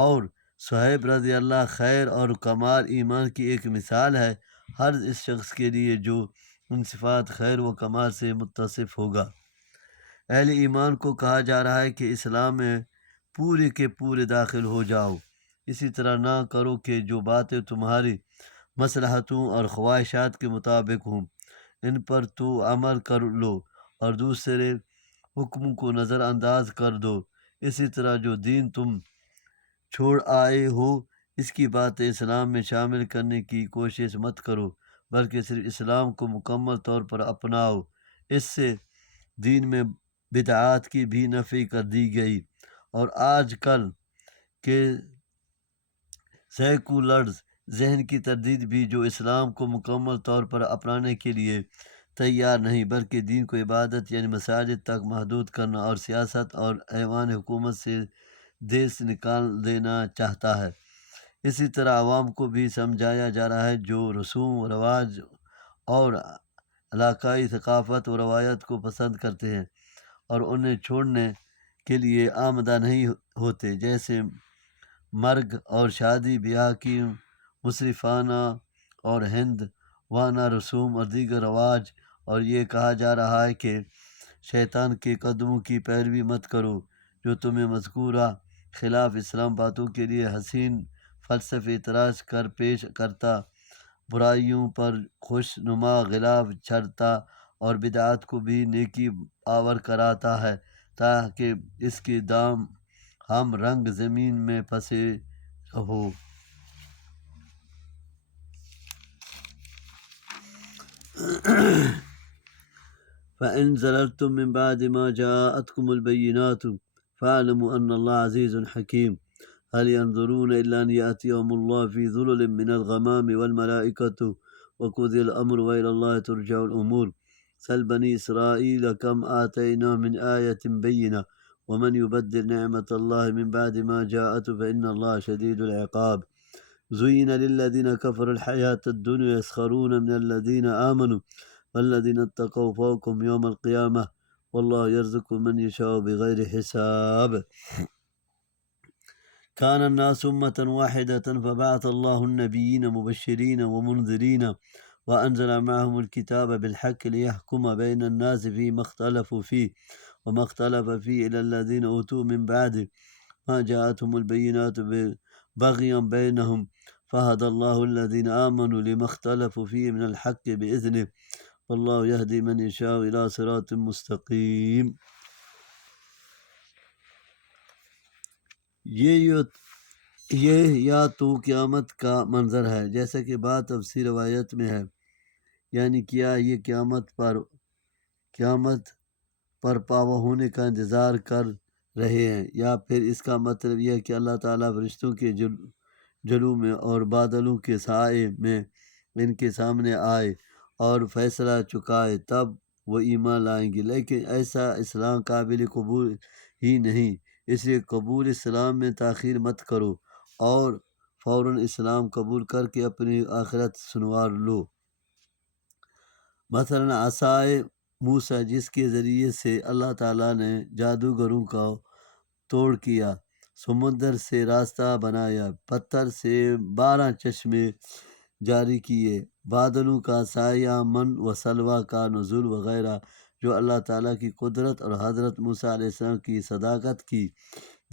اور صہیب رضی اللہ خیر اور کمال ایمان کی ایک مثال ہے ہر اس شخص کے لیے جو ان صفات خیر و کمال سے متصف ہوگا۔ اہل ایمان کو کہا جا رہا ہے کہ اسلام میں پورے کے پورے داخل ہو جاؤ، اسی طرح نہ کرو کہ جو باتیں تمہاری مصلحتوں اور خواہشات کے مطابق ہوں ان پر تو عمل کر لو اور دوسرے حکم کو نظر انداز کر دو۔ اسی طرح جو دین تم چھوڑ آئے ہو اس کی باتیں اسلام میں شامل کرنے کی کوشش مت کرو، بلکہ صرف اسلام کو مکمل طور پر اپناؤ۔ اس سے دین میں بدعات کی بھی نفی کر دی گئی، اور آج کل کے سیکولرز ذہن کی تردید بھی جو اسلام کو مکمل طور پر اپنانے کے لیے تیار نہیں، بلکہ دین کو عبادت یعنی مساجد تک محدود کرنا اور سیاست اور ایوان حکومت سے دیس نکال دینا چاہتا ہے۔ اسی طرح عوام کو بھی سمجھایا جا رہا ہے جو رسوم و رواج اور علاقائی ثقافت و روایت کو پسند کرتے ہیں اور انہیں چھوڑنے کے لیے آمادہ نہیں ہوتے، جیسے مرگ اور شادی بیاہ کی مصرفانہ اور ہندوانہ رسوم اور دیگر رواج، اور یہ کہا جا رہا ہے کہ شیطان کے قدموں کی پیروی مت کرو جو تمہیں مذکورہ خلاف اسلام باتوں کے لیے حسین فلسفے تراش کر پیش کرتا، برائیوں پر خوش نما غلاف چھڑتا اور بدعات کو بھی نیکی آور کراتا ہے تاکہ اس کے دام ہم رنگ زمین میں پھنسے رہو۔ فَإِن زَلَلْتُم مِّن بَعْدِ مَا جَاءَتْكُمُ الْبَيِّنَاتُ فَاعْلَمُوا أَنَّ اللَّهَ عَزِيزٌ حَكِيمٌ هَلْ يَنظُرُونَ إِلَّا أَن يَأْتِيَهُمُ اللَّهُ فِي ظُلُلٍ مِّنَ الْغَمَامِ وَالْمَلَائِكَةُ وَقُضِيَ الْأَمْرُ وَإِلَى اللَّهِ تُرْجَعُ الْأُمُورُ سَلْ بَنِي إِسْرَائِيلَ كَمْ آتَيْنَاهُم مِّنْ آيَةٍ بَيِّنَةٍ وَمَن يُبَدِّلْ نِعْمَةَ اللَّهِ مِن بَعْدِ مَا جَاءَتْهُ فَإِنَّ اللَّهَ شَدِيدُ الْعِقَابِ زُيِّنَ لِلَّذِينَ كَفَرُوا الْحَيَاةُ الدُّنْيَا يَسْخَرُونَ مِنَ الَّذِينَ آمَنُوا وَالَّذِينَ اتَّقَوْا فَوْقَهُمْ يَوْمَ الْقِيَامَةِ وَاللَّهُ يَرْزُقُ مَن يَشَاءُ بِغَيْرِ حِسَابٍ كان الناس أمة واحدة فبعث الله النبيين مبشرين ومنذرين وأنزل معهم الكتاب بالحق ليحكم بين الناس فيما اختلفوا فيه وما اختلف فيه إلى الذين أوتوا من بعد ما جاءتهم البينات بغيا بينهم فهدى الله الذين آمنوا لما اختلفوا فيه من الحق بإذنه والله يهدي من يشاء إلى صراط مستقيم۔ یہ یا تو قیامت کا منظر ہے جیسا کہ بات تفسیر روایت میں ہے، یعنی کیا یہ قیامت پر پاوا ہونے کا انتظار کر رہے ہیں، یا پھر اس کا مطلب یہ ہے کہ اللہ تعالیٰ فرشتوں کے جلوہ میں اور بادلوں کے سائے میں ان کے سامنے آئے اور فیصلہ چکائے، تب وہ ایمان لائیں گے، لیکن ایسا اسلام قابل قبول ہی نہیں، اس لیے قبول اسلام میں تاخیر مت کرو اور فوراً اسلام قبول کر کے اپنی آخرت سنوار لو۔ مثلاً عصائے موسیٰ جس کے ذریعے سے اللہ تعالیٰ نے جادوگروں کا توڑ کیا، سمندر سے راستہ بنایا، پتھر سے 12 چشمے جاری کیے، بادلوں کا سایہ، من و سلویٰ کا نزول وغیرہ، جو اللہ تعالیٰ کی قدرت اور حضرت موسیٰ علیہ السلام کی صداقت کی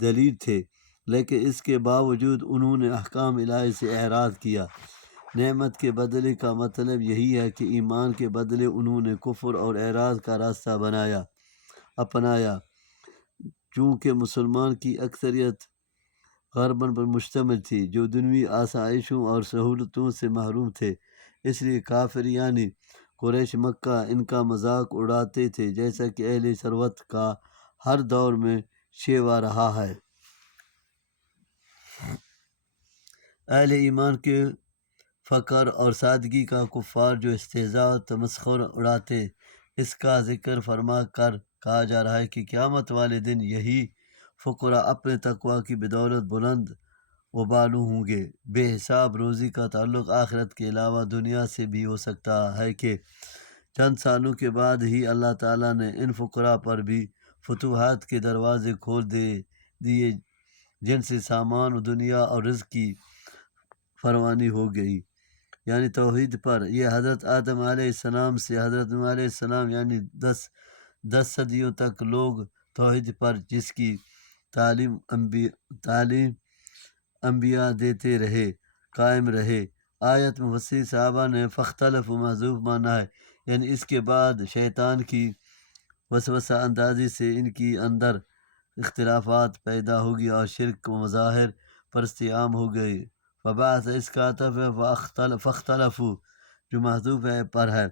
دلیل تھے، لیکن اس کے باوجود انہوں نے احکام الہی سے اعراض کیا۔ نعمت کے بدلے کا مطلب یہی ہے کہ ایمان کے بدلے انہوں نے کفر اور اعراض کا راستہ اپنایا۔ چونکہ مسلمان کی اکثریت غرباً پر مشتمل تھی، جو دنیوی آسائشوں اور سہولتوں سے محروم تھے، اس لیے کافر یعنی قریش مکہ ان کا مذاق اڑاتے تھے، جیسا کہ اہل ثروت کا ہر دور میں شیوا رہا ہے۔ اہل ایمان کے فقر اور سادگی کا کفار جو استہزاء و تمسخر اڑاتے، اس کا ذکر فرما کر کہا جا رہا ہے کہ قیامت والے دن یہی فقراء اپنے تقوی کی بدولت بلند و بالو ہوں گے۔ بے حساب روزی کا تعلق آخرت کے علاوہ دنیا سے بھی ہو سکتا ہے کہ چند سالوں کے بعد ہی اللہ تعالیٰ نے ان فقراء پر بھی فتوحات کے دروازے کھول دیے، جن سے سامان و دنیا اور رزق کی فراوانی ہو گئی، یعنی توحید پر۔ یہ حضرت آدم علیہ السلام سے حضرت نوح علیہ السلام یعنی 10 صدیوں تک لوگ توحید پر، جس کی تعلیم انبیاء دیتے رہے، قائم رہے۔ آیت مفسر صحابہ نے فختلف و محذوف مانا ہے، یعنی اس کے بعد شیطان کی وسوسہ اندازی سے ان کی اندر اختلافات پیدا ہوگی اور شرک و مظاہر پرستی عام ہو گئی۔ فبعث اس کا عطف ہے فختلفو جو محذوف ہے پر ہے،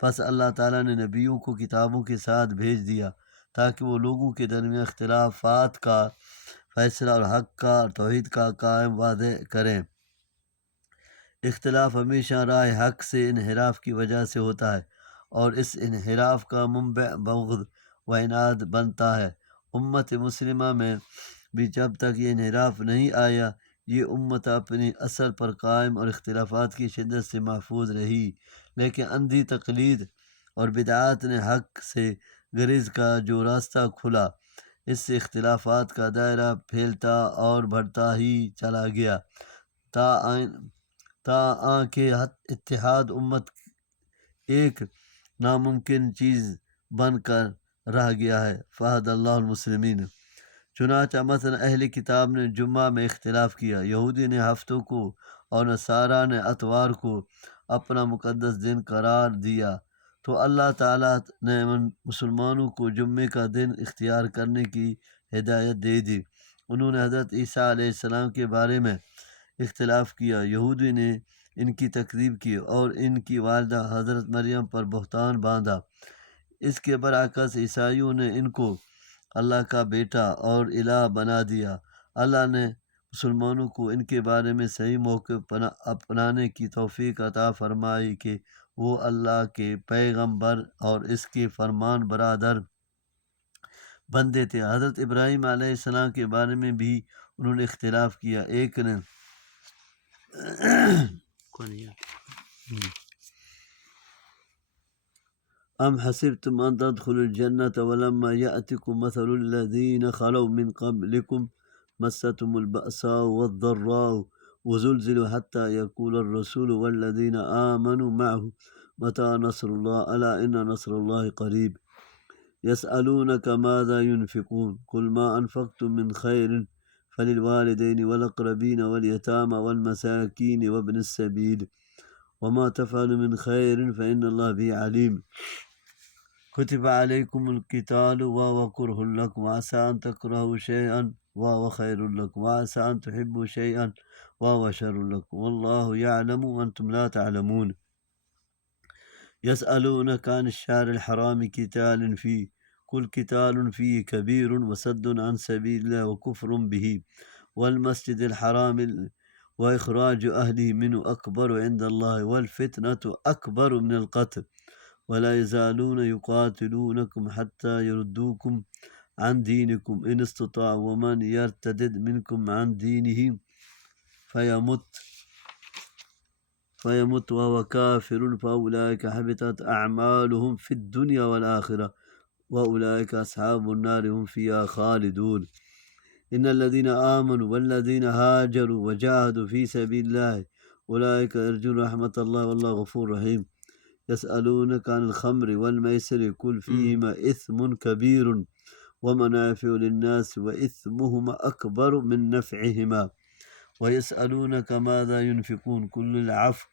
پس اللہ تعالیٰ نے نبیوں کو کتابوں کے ساتھ بھیج دیا تاکہ وہ لوگوں کے درمیان اختلافات کا فیصلہ اور حق کا اور توحید کا قائم واضح کریں۔ اختلاف ہمیشہ راہ حق سے انحراف کی وجہ سے ہوتا ہے، اور اس انحراف کا منبع بغض و عناد بنتا ہے۔ امت مسلمہ میں بھی جب تک یہ انحراف نہیں آیا، یہ امت اپنی اصل پر قائم اور اختلافات کی شدت سے محفوظ رہی، لیکن اندھی تقلید اور بدعات نے حق سے گریز کا جو راستہ کھلا، اس سے اختلافات کا دائرہ پھیلتا اور بڑھتا ہی چلا گیا، تاآں کہ اتحاد امت ایک ناممکن چیز بن کر رہ گیا ہے۔ فہد اللہ المسلمین۔ چنانچہ مثلا اہل کتاب نے جمعہ میں اختلاف کیا، یہودی نے ہفتوں کو اور نصارہ نے اتوار کو اپنا مقدس دن قرار دیا، تو اللہ تعالیٰ نے مسلمانوں کو جمعے کا دن اختیار کرنے کی ہدایت دے دی۔ انہوں نے حضرت عیسیٰ علیہ السلام کے بارے میں اختلاف کیا، یہودی نے ان کی تکذیب کی اور ان کی والدہ حضرت مریم پر بہتان باندھا۔ اس کے برعکس عیسائیوں نے ان کو اللہ کا بیٹا اور الہ بنا دیا۔ اللہ نے مسلمانوں کو ان کے بارے میں صحیح موقف اپنانے کی توفیق عطا فرمائی کہ وہ اللہ کے پیغمبر اور اس کے فرمان برادر بندے تھے۔ حضرت ابراہیم علیہ السلام کے بارے میں بھی انہوں نے اختلاف کیا۔ ایک نے ام حسبتم ان تدخلوا الجنة ولما يأتكم مثل الذين خلوا من قبلكم مستهم البأساء والضراء وزلزلوا حتى يقول الرسول والذين آمنوا معه متى نصر الله ألا إن نصر الله قريب يسألونك ماذا ينفقون قل ما أنفقتم من خير فللوالدين والأقربين واليتامى والمساكين وابن السبيل وما تفعلوا من خير فإن الله به عليم كتب عليكم القتال وهو كره لكم وعسى أن تكرهوا شيئا وهو خير لكم وعسى أن تحبوا شيئا وهو شر لكم والله يعلم وأنتم لا تعلمون يسألونك عن الشهر الحرام قتال فيه قل قتال فيه كبير وصد عن سبيل الله وكفر به والمسجد الحرام وإخراج أهله منه أكبر عند الله والفتنة أكبر من القتل ولا يزالون يقاتلونكم حتى يردوكم عن دينكم إن استطاعوا ومن يرتد منكم عن دينه فيمت وهو كافر فأولئك حبطت أعمالهم في الدنيا والآخرة وأولئك أصحاب النار هم فيها خالدون إن الذين آمنوا والذين هاجروا وجاهدوا في سبيل الله أولئك يرجون رحمة الله والله غفور رحيم يسألونك عن الخمر والميسر قل فيهما إثم كبير ومنافع للناس وإثمهما أكبر من نفعهما ويسألونك ماذا ينفقون قل العفو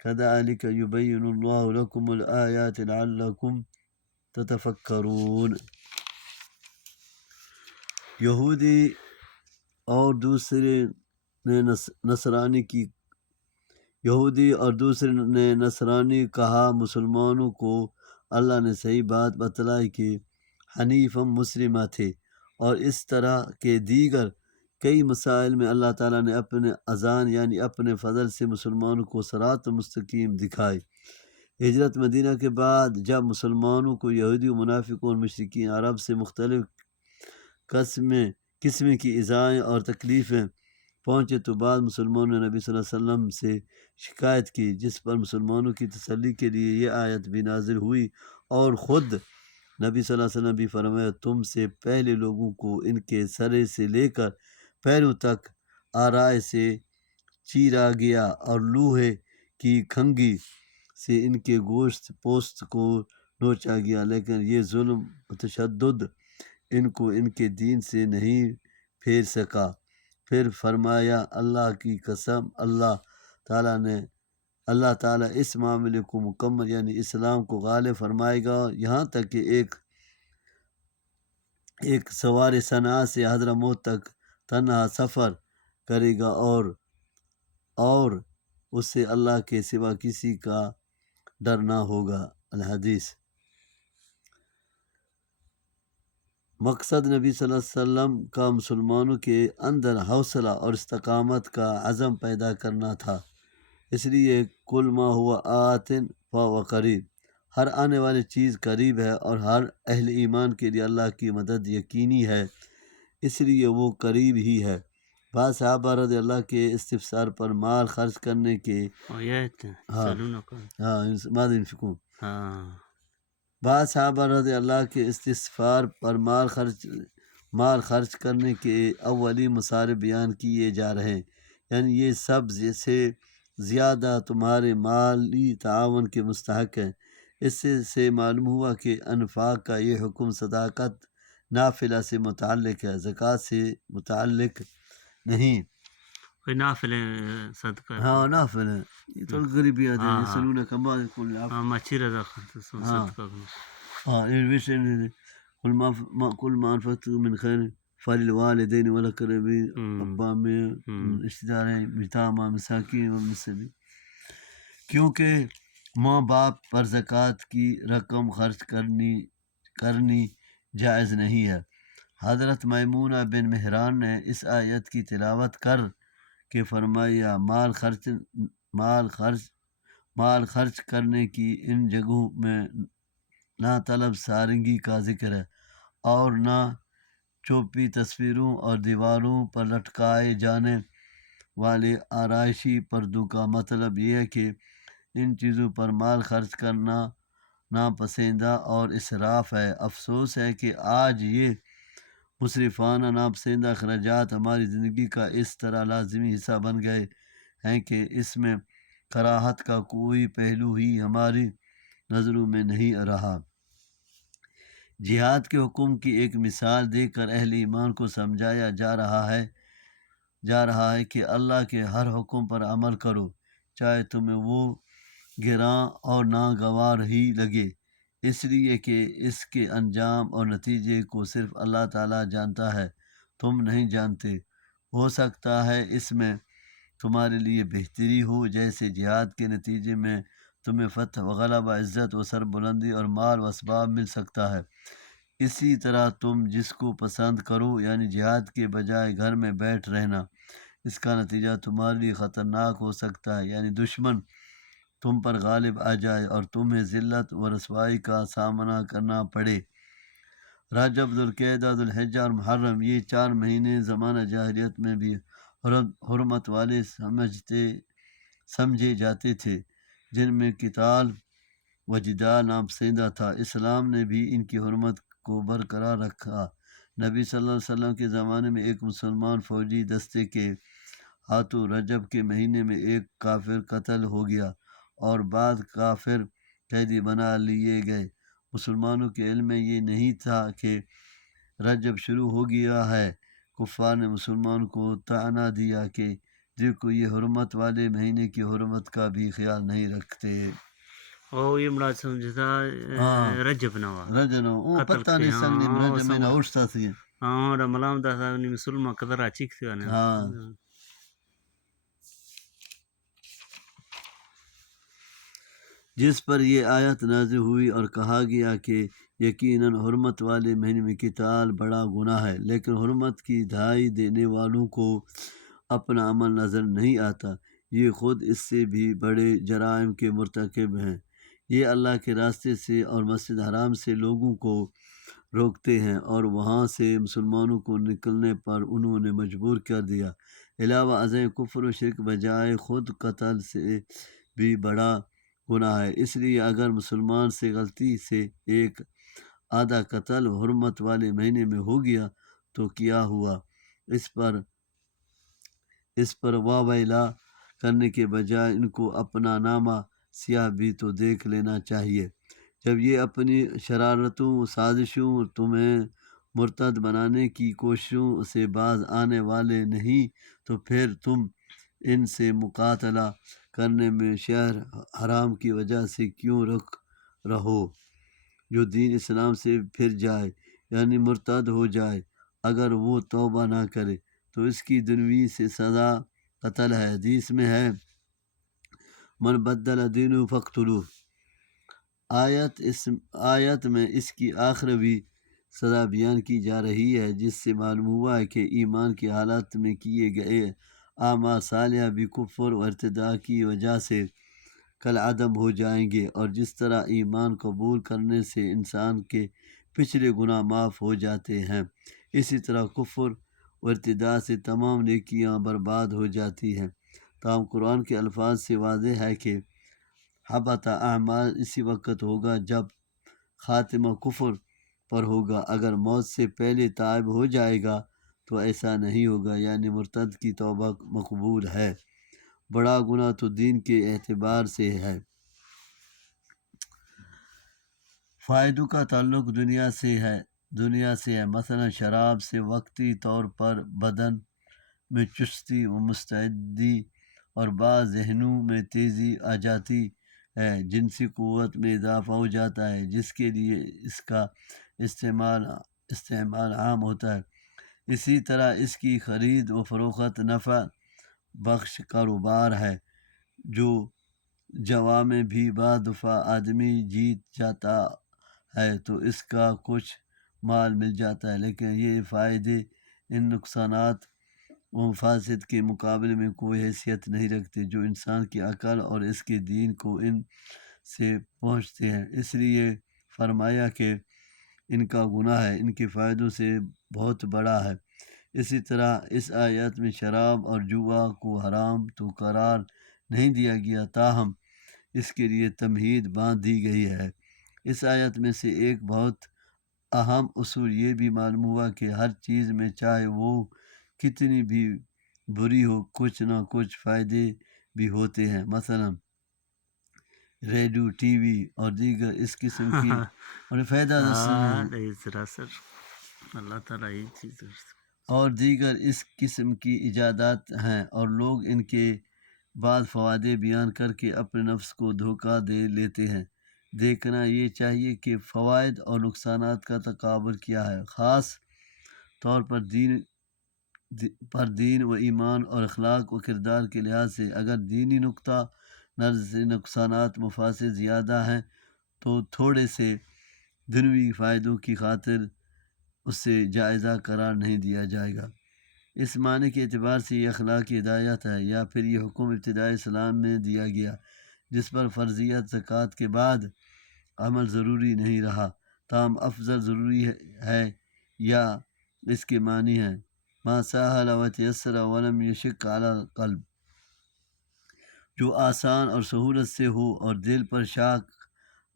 كذلك يبين الله لكم الآيات لعلكم تتفکرون۔ یہودی اور دوسرے نے نصرانی کہا مسلمانوں کو اللہ نے صحیح بات بتلائی کہ حنیفم مسلمہ تھے، اور اس طرح کے دیگر کئی مسائل میں اللہ تعالیٰ نے اپنے اذان یعنی اپنے فضل سے مسلمانوں کو صراط مستقیم دکھائے۔ ہجرت مدینہ کے بعد جب مسلمانوں کو یہودی و منافقوں اور مشرکین عرب سے مختلف قسم کی ایذائیں اور تکلیفیں پہنچے تو بعد مسلمانوں نے نبی صلی اللہ علیہ وسلم سے شکایت کی، جس پر مسلمانوں کی تسلی کے لیے یہ آیت بھی نازل ہوئی، اور خود نبی صلی اللہ علیہ وسلم بھی فرمایا تم سے پہلے لوگوں کو ان کے سرے سے لے کر پیروں تک آرائے سے چیرا گیا اور لوہے کی کھنگی سے ان کے گوشت پوست کو نوچا گیا، لیکن یہ ظلم و تشدد ان کو ان کے دین سے نہیں پھیر سکا۔ پھر فرمایا اللہ کی قسم اللہ تعالیٰ اس معاملے کو مکمل یعنی اسلام کو غالب فرمائے گا، یہاں تک کہ ایک سوار صنعاء سے حضرموت تک تنہا سفر کرے گا اور اس سے اللہ کے سوا کسی کا ڈر نہ ہوگا۔ الحدیث۔ مقصد نبی صلی اللہ علیہ وسلم کا مسلمانوں کے اندر حوصلہ اور استقامت کا عزم پیدا کرنا تھا، اس لیے کل ما ہوا آتن فہو قریب، ہر آنے والی چیز قریب ہے اور ہر اہل ایمان کے لیے اللہ کی مدد یقینی ہے، اس لیے وہ قریب ہی ہے۔ بعض صحابہ رضی اللہ کے استفسار پر مال خرچ کرنے کے بعض صحابہ رضی اللہ کے استفسار پر مال خرچ کرنے کے اولی مصارف بیان کیے جا رہے ہیں، یعنی یہ سب سے زیادہ تمہارے مالی تعاون کے مستحق ہیں۔ اس سے معلوم ہوا کہ انفاق کا یہ حکم صداقت نافلہ سے متعلق ہے، زکوٰۃ سے متعلق نہیں۔ نافل صدقہ نافل ہے، یہ تو غریبی آتے ہیں سلونہ کما کل ما انفقتم من خیر فللوالدین والاقربین، ابا میں رشتہ دار ہیں، یتامى مساکین وابن السبیل، کیونکہ ماں باپ پر زکوٰۃ کی رقم خرچ کرنی جائز نہیں ہے۔ حضرت میمونہ بن مہران نے اس آیت کی تلاوت کر کے فرمایا مال خرچ کرنے کی ان جگہوں میں نہ طلب سارنگی کا ذکر ہے اور نہ چوپی تصویروں اور دیواروں پر لٹکائے جانے والے آرائشی پردوں کا۔ مطلب یہ ہے کہ ان چیزوں پر مال خرچ کرنا ناپسندیدہ اور اسراف ہے۔ افسوس ہے کہ آج یہ مسرفانہ ناپسندیدہ اخراجات ہماری زندگی کا اس طرح لازمی حصہ بن گئے ہیں کہ اس میں کراہت کا کوئی پہلو ہی ہماری نظروں میں نہیں رہا۔ جہاد کے حکم کی ایک مثال دے کر اہل ایمان کو سمجھایا جا رہا ہے کہ اللہ کے ہر حکم پر عمل کرو، چاہے تمہیں وہ گراں اور ناگوار ہی لگے، اس لیے کہ اس کے انجام اور نتیجے کو صرف اللہ تعالیٰ جانتا ہے، تم نہیں جانتے۔ ہو سکتا ہے اس میں تمہارے لیے بہتری ہو، جیسے جہاد کے نتیجے میں تمہیں فتح و غلبہ، عزت و سربلندی اور مال و اسباب مل سکتا ہے، اسی طرح تم جس کو پسند کرو یعنی جہاد کے بجائے گھر میں بیٹھ رہنا، اس کا نتیجہ تمہارے لیے خطرناک ہو سکتا ہے، یعنی دشمن تم پر غالب آ جائے اور تمہیں ذلت و رسوائی کا سامنا کرنا پڑے۔ رجب، ذوالقعدہ، ذوالحجہ اور محرم، یہ 4 مہینے زمانہ جاہلیت میں بھی حرمت والے سمجھے جاتے تھے، جن میں قتال و جدال ناپسندیدہ تھا۔ اسلام نے بھی ان کی حرمت کو برقرار رکھا۔ نبی صلی اللہ علیہ وسلم کے زمانے میں ایک مسلمان فوجی دستے کے ہاتھوں رجب کے مہینے میں ایک کافر قتل ہو گیا اور بعض کافر قیدی بنا لیے گئے۔ مسلمانوں کے علم میں یہ نہیں تھا کہ رجب شروع ہو گیا ہے۔ کفار نے مسلمان کو طعنہ دیا کہ دیکھو یہ حرمت والے مہینے کی حرمت کا بھی خیال نہیں رکھتے۔ یہ مراد سمجھتا رجب نوا رجب پتہ نہیں سنگ رجب میں اوشتا تھی ملام دا مسلمان قدر اچیک تھی جس پر یہ آیت نازل ہوئی اور کہا گیا کہ یقیناً حرمت والے مہینے میں قتال بڑا گناہ ہے، لیکن حرمت کی دہائی دینے والوں کو اپنا عمل نظر نہیں آتا، یہ خود اس سے بھی بڑے جرائم کے مرتکب ہیں۔ یہ اللہ کے راستے سے اور مسجد حرام سے لوگوں کو روکتے ہیں اور وہاں سے مسلمانوں کو نکلنے پر انہوں نے مجبور کر دیا۔ علاوہ ازیں کفر و شرک بجائے خود قتل سے بھی بڑا گناہ ہے۔ اس لیے اگر مسلمان سے غلطی سے ایک آدھا قتل حرمت والے مہینے میں ہو گیا تو کیا ہوا، اس پر واہ ویلا کرنے کے بجائے ان کو اپنا نامہ سیاہ بھی تو دیکھ لینا چاہیے۔ جب یہ اپنی شرارتوں سازشوں تمہیں مرتد بنانے کی کوششوں سے باز آنے والے نہیں تو پھر تم ان سے مقاتلہ کرنے میں شہر حرام کی وجہ سے کیوں رہو؟ جو دین اسلام سے پھر جائے یعنی مرتد ہو جائے، اگر وہ توبہ نہ کرے تو اس کی دنوی سے سزا قتل ہے۔ حدیث میں ہے من بدل دینہ فاقتلوہ۔ آیت میں اس کی آخروی سزا بیان کی جا رہی ہے، جس سے معلوم ہوا ہے کہ ایمان کی حالت میں کیے گئے اعمال صالحہ بھی کفر و ارتداد کی وجہ سے کالعدم ہو جائیں گے، اور جس طرح ایمان قبول کرنے سے انسان کے پچھلے گناہ معاف ہو جاتے ہیں، اسی طرح کفر و ارتداد سے تمام نیکیاں برباد ہو جاتی ہیں۔ تاہم قرآن کے الفاظ سے واضح ہے کہ حبط اعمال اسی وقت ہوگا جب خاتمہ کفر پر ہوگا۔ اگر موت سے پہلے تائب ہو جائے گا تو ایسا نہیں ہوگا، یعنی مرتد کی توبہ مقبول ہے۔ بڑا گناہ تو دین کے اعتبار سے ہے۔ فائدوں کا تعلق دنیا سے ہے، مثلا شراب سے وقتی طور پر بدن میں چستی و مستعدی اور بعض ذہنوں میں تیزی آ جاتی ہے، جنسی قوت میں اضافہ ہو جاتا ہے، جس کے لیے اس کا استعمال عام ہوتا ہے۔ اسی طرح اس کی خرید و فروخت نفع بخش کاروبار ہے، جو جوامع بھی بعض دفعہ آدمی جیت جاتا ہے تو اس کا کچھ مال مل جاتا ہے، لیکن یہ فائدے ان نقصانات و مفاسد کے مقابلے میں کوئی حیثیت نہیں رکھتے جو انسان کی عقل اور اس کے دین کو ان سے پہنچتے ہیں۔ اس لیے فرمایا کہ ان کا گناہ ہے ان کے فائدوں سے بہت بڑا ہے۔ اسی طرح اس آیت میں شراب اور جوا کو حرام تو قرار نہیں دیا گیا، تاہم اس کے لیے تمہید باندھ دی گئی ہے۔ اس آیت میں سے ایک بہت اہم اصول یہ بھی معلوم ہوا کہ ہر چیز میں چاہے وہ کتنی بھی بری ہو کچھ نہ کچھ فائدے بھی ہوتے ہیں، مثلا ریڈیو، ٹی وی اور دیگر اس قسم کی اور دیگر اس قسم کی ایجادات ہیں، اور لوگ ان کے بعض فوائد بیان کر کے اپنے نفس کو دھوکہ دے لیتے ہیں۔ دیکھنا یہ چاہیے کہ فوائد اور نقصانات کا تقابل کیا ہے، خاص طور پر دین و ایمان اور اخلاق و کردار کے لحاظ سے۔ اگر دینی نقطہ نظر سے نقصانات مفاسد زیادہ ہیں تو تھوڑے سے دنیوی فائدوں کی خاطر اسے جائزہ قرار نہیں دیا جائے گا۔ اس معنی کے اعتبار سے یہ اخلاقی ہدایت ہے، یا پھر یہ حکم ابتدائی اسلام میں دیا گیا جس پر فرضیت زکوٰۃ کے بعد عمل ضروری نہیں رہا، تاہم افضل ضروری ہے، یا اس کے معنی ہے ما سهل وتيسر ولم يشق على القلب، جو آسان اور سہولت سے ہو اور دل پر شاق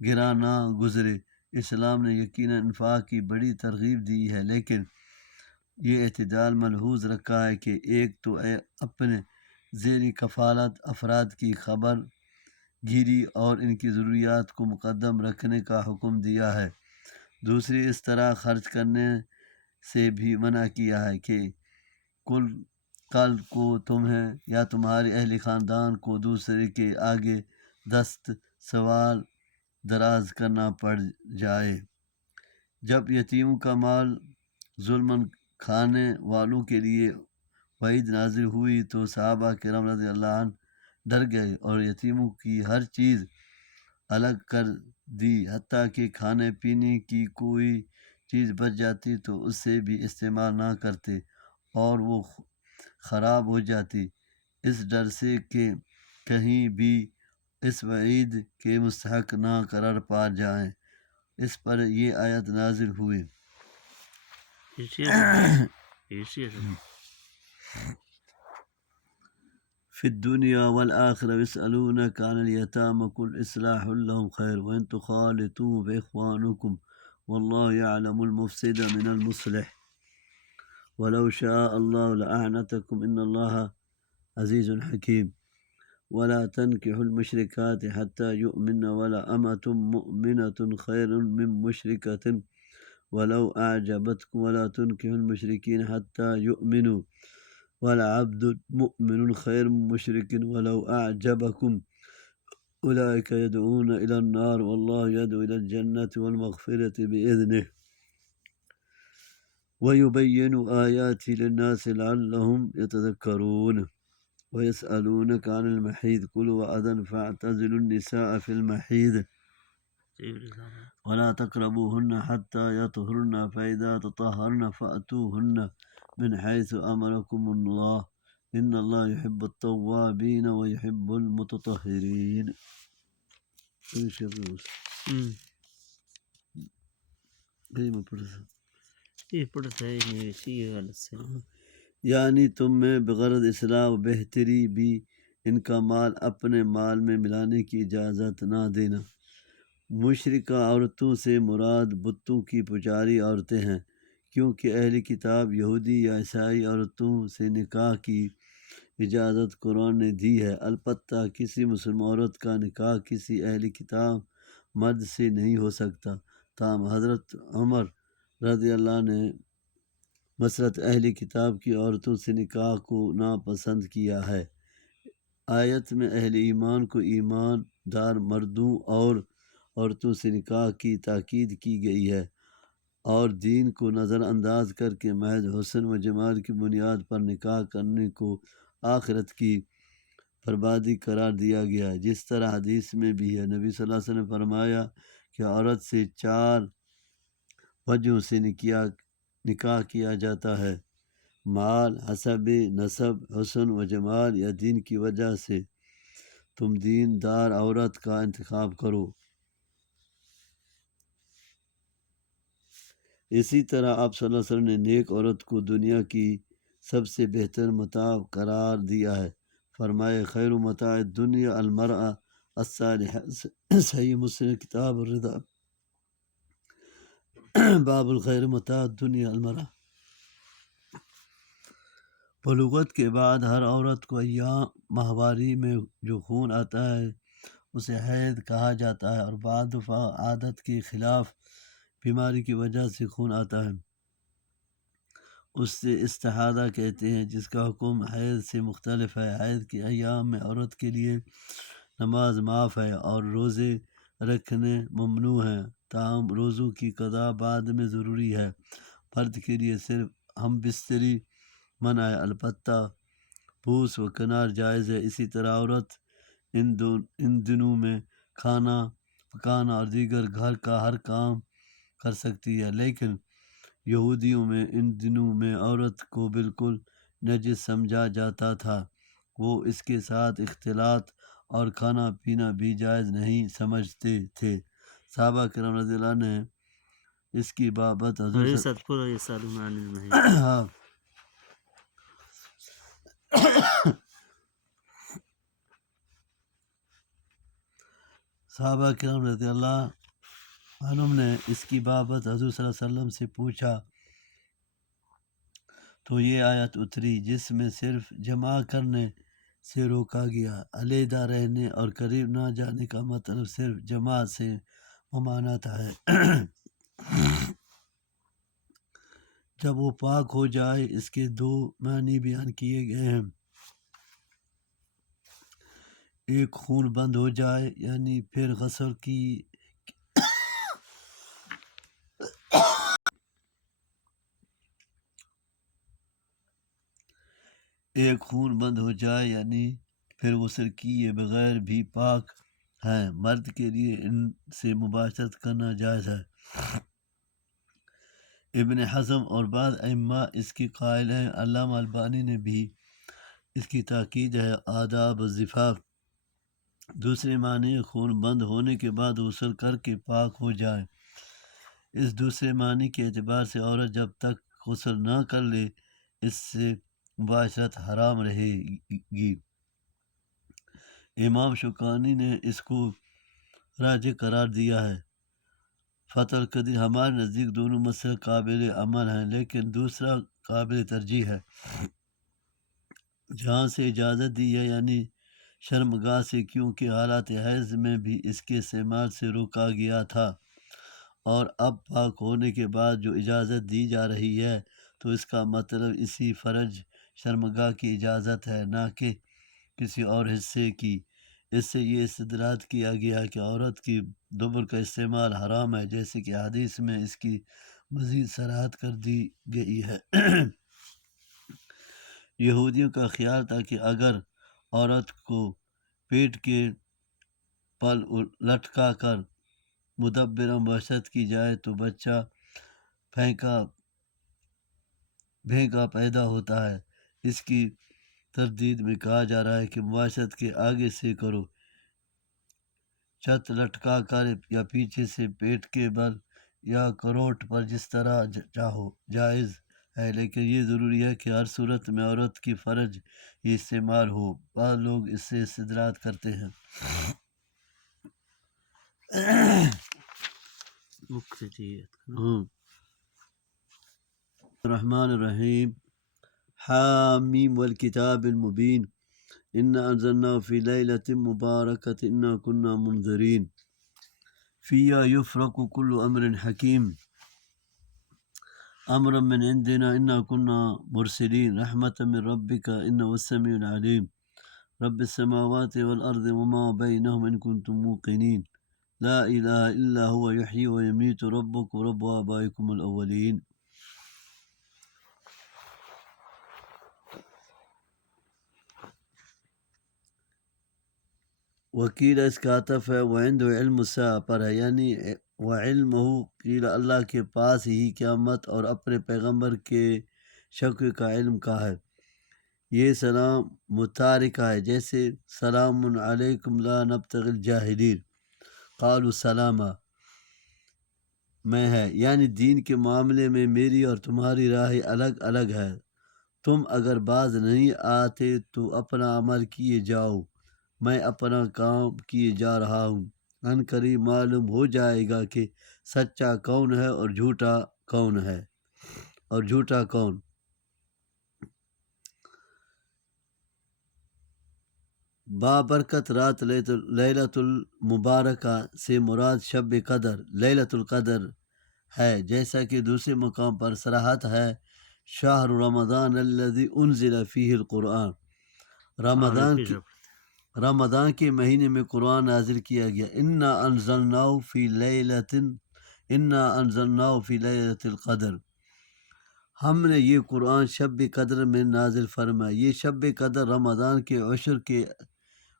گرا نہ گزرے۔ اسلام نے یقیناً انفاق کی بڑی ترغیب دی ہے، لیکن یہ اعتدال ملحوظ رکھا ہے کہ ایک تو اپنے زیر کفالت افراد کی خبر گیری اور ان کی ضروریات کو مقدم رکھنے کا حکم دیا ہے، دوسری اس طرح خرچ کرنے سے بھی منع کیا ہے کہ کل کو تمہیں یا تمہارے اہل خاندان کو دوسرے کے آگے دست سوال دراز کرنا پڑ جائے۔ جب یتیموں کا مال ظلماً کھانے والوں کے لیے وعید نازل ہوئی تو صحابہ کرام رضی اللہ عنہ ڈر گئے اور یتیموں کی ہر چیز الگ کر دی، حتیٰ کہ کھانے پینے کی کوئی چیز بچ جاتی تو اس سے بھی استعمال نہ کرتے اور وہ خراب ہو جاتی، اس ڈر سے کہ کہیں بھی اس وعید کے مستحق نہ قرار پا جائیں۔ اس پر یہ آیت نازل ہوئی۔ فی الدنیا والآخرہ یسألونک عن الیتامی قل اصلاح لهم خیر وان تخالطوا فاخوانکم واللہ یعلم المفسد من المصلح ولو شاء اللہ لأعنتکم ان اللہ عزیز حکیم ولا تنکحوا المشرکات حتی یؤمن ولأمة مؤمنة خیر من مشرکة ولو أعجبتكم ولا تنكحوا المشركين حتى يؤمنوا ولعبد مؤمن خير من مشرك ولو أعجبكم أولئك يدعون إلى النار والله يدعو إلى الجنة والمغفرة بإذنه ويبين آياته للناس لعلهم يتذكرون ويسألونك عن المحيض قل هو أذى فاعتزلوا النساء في المحيض ولا تقربوهن حتى يطهرن فإذا تطهرن فأتوهن من حيث أمركم الله إن الله يحب التوابين ويحب المتطهرين۔ یعنی تم میں بغرض اصلاح و بہتری بھی ان کا مال اپنے مال میں ملانے کی اجازت نہ دینا۔ مشرکہ عورتوں سے مراد بتوں کی پجاری عورتیں ہیں، کیونکہ اہل کتاب یہودی یا عیسائی عورتوں سے نکاح کی اجازت قرآن نے دی ہے، البتہ کسی مسلم عورت کا نکاح کسی اہل کتاب مرد سے نہیں ہو سکتا، تاہم حضرت عمر رضی اللہ عنہ نے مسلط اہل کتاب کی عورتوں سے نکاح کو ناپسند کیا ہے۔ آیت میں اہل ایمان کو ایمان دار مردوں اور عورتوں سے نکاح کی تاکید کی گئی ہے اور دین کو نظر انداز کر کے محض حسن و جمال کی بنیاد پر نکاح کرنے کو آخرت کی بربادی قرار دیا گیا ہے، جس طرح حدیث میں بھی ہے۔ نبی صلی اللہ علیہ وسلم نے فرمایا کہ عورت سے 4 وجہوں سے نکاح کیا جاتا ہے: مال، حسب، نسب، حسن و جمال یا دین کی وجہ سے۔ تم دین دار عورت کا انتخاب کرو۔ اسی طرح آپ صلی اللہ علیہ وسلم نے نیک عورت کو دنیا کی سب سے بہتر متاع قرار دیا ہے، فرمائے خیر متاع الدنیا المرأة الصالحہ، صحیح مسلم کتاب الرضا، باب الخیر متاع الدنیا المرأة۔ بلوغت کے بعد ہر عورت کو ایام ماہواری میں جو خون آتا ہے اسے حیض کہا جاتا ہے، اور بعض دفعہ عادت کے خلاف بیماری کی وجہ سے خون آتا ہے، اس سے استحاضہ کہتے ہیں، جس کا حکم حیض سے مختلف ہے۔ حیض کے ایام میں عورت کے لیے نماز معاف ہے اور روزے رکھنے ممنوع ہیں، تاہم روزوں کی قضا بعد میں ضروری ہے۔ مرد کے لیے صرف ہم بستری منع ہے، البتہ بوس و کنار جائز ہے۔ اسی طرح عورت ان دنوں میں کھانا پکانا اور دیگر گھر کا ہر کام کر سکتی ہے، لیکن یہودیوں میں ان دنوں میں عورت کو بالکل نجس سمجھا جاتا تھا، وہ اس کے ساتھ اختلاط اور کھانا پینا بھی جائز نہیں سمجھتے تھے۔ صحابہ کرام رضی اللہ عنہ نے اس کی بابت حضور صحابہ کرام رضی اللہ عنہم نے اس کی بابت حضور صلی اللہ علیہ وسلم سے پوچھا تو یہ آیت اتری جس میں صرف جمع کرنے سے روکا گیا۔ علیحدہ رہنے اور قریب نہ جانے کا مطلب صرف جماعت سے ممانعت ہے۔ جب وہ پاک ہو جائے اس کے دو معنی بیان کیے گئے ہیں۔ ایک خون بند ہو جائے یعنی پھر غسل کی غسل کیے بغیر بھی پاک ہیں۔ مرد کے لیے ان سے مباشرت کرنا جائز ہے۔ ابن حزم اور بعض ائمہ اس کی قائل ہیں۔ علامہ البانی نے بھی اس کی تاکید ہے۔ آداب الزفاف دوسرے معنی خون بند ہونے کے بعد غسل کر کے پاک ہو جائے۔ اس دوسرے معنی کے اعتبار سے عورت جب تک غسل نہ کر لے اس سے مباشرت حرام رہے گی۔ امام شوکانی نے اس کو راجح قرار دیا ہے۔ فتح القدیر ہمارے نزدیک دونوں مسئلے قابل عمل ہیں لیکن دوسرا قابل ترجیح ہے۔ جہاں سے اجازت دی ہے یعنی شرمگاہ سے، کیونکہ حالات حیض میں بھی اس کے استعمال سے روکا گیا تھا، اور اب پاک ہونے کے بعد جو اجازت دی جا رہی ہے تو اس کا مطلب اسی فرج شرمگاہ کی اجازت ہے، نہ کہ کسی اور حصے کی۔ اس سے یہ استدلال کیا گیا کہ عورت کی دبر کا استعمال حرام ہے، جیسے کہ حدیث میں اس کی مزید صراحت کر دی گئی ہے۔ یہودیوں کا خیال تھا کہ اگر عورت کو پیٹ کے پل لٹکا کر مدبرہ مباشرت کی جائے تو بچہ بھینگا پیدا ہوتا ہے۔ اس کی تردید میں کہا جا رہا ہے کہ مباشرت کے آگے سے کرو، چھت لٹکا کر یا پیچھے سے، پیٹ کے بل یا کروٹ پر، جس طرح چاہو جائز ہے، لیکن یہ ضروری ہے کہ ہر صورت میں عورت کی فرج یہ استعمال ہو۔ بعض لوگ اس سے استدلال کرتے ہیں۔ الرحمن الرحیم حامیم والکتاب المبین انا انزلناه فی لیلۃ مبارکۃ انا کنا منذرین فیہا یفرق کل امر حکیم امرا من عندنا انا کنا مرسلین رحمۃ من ربک انہ السمیع العلیم رب السماوات والارض وما بینہم ان کنتم موقنین لا الہ الا هو یحیی ویمیت ربک ورب آبائکم الاولین۔ وکیل اس کا عطف ہے وعنده علم الساعہ پر ہے، یعنی وعلمہ قیل اللہ کے پاس ہی قیامت اور اپنے پیغمبر کے شکوے کا علم کا ہے۔ یہ سلام متحرکہ ہے، جیسے سلام علیکم لا نبتغی الجاہلین قالوا سلاما میں ہے، یعنی دین کے معاملے میں میری اور تمہاری راہیں الگ الگ ہے، تم اگر باز نہیں آتے تو اپنا عمل کیے جاؤ، میں اپنا کام کیے جا رہا ہوں، ان قریب معلوم ہو جائے گا کہ سچا کون ہے اور جھوٹا کون۔ بابرکت رات لیلۃ المبارکہ سے مراد شب قدر، لیلۃ القدر ہے، جیسا کہ دوسرے مقام پر صراحت ہے شہر رمضان الذی انزل فیہ القرآن، رمضان کے مہینے میں قرآن نازل کیا گیا۔ انا انزلناہ فی لیلۃ القدر، ہم نے یہ قرآن شب قدر میں نازل فرمایا۔ یہ شب قدر رمضان کے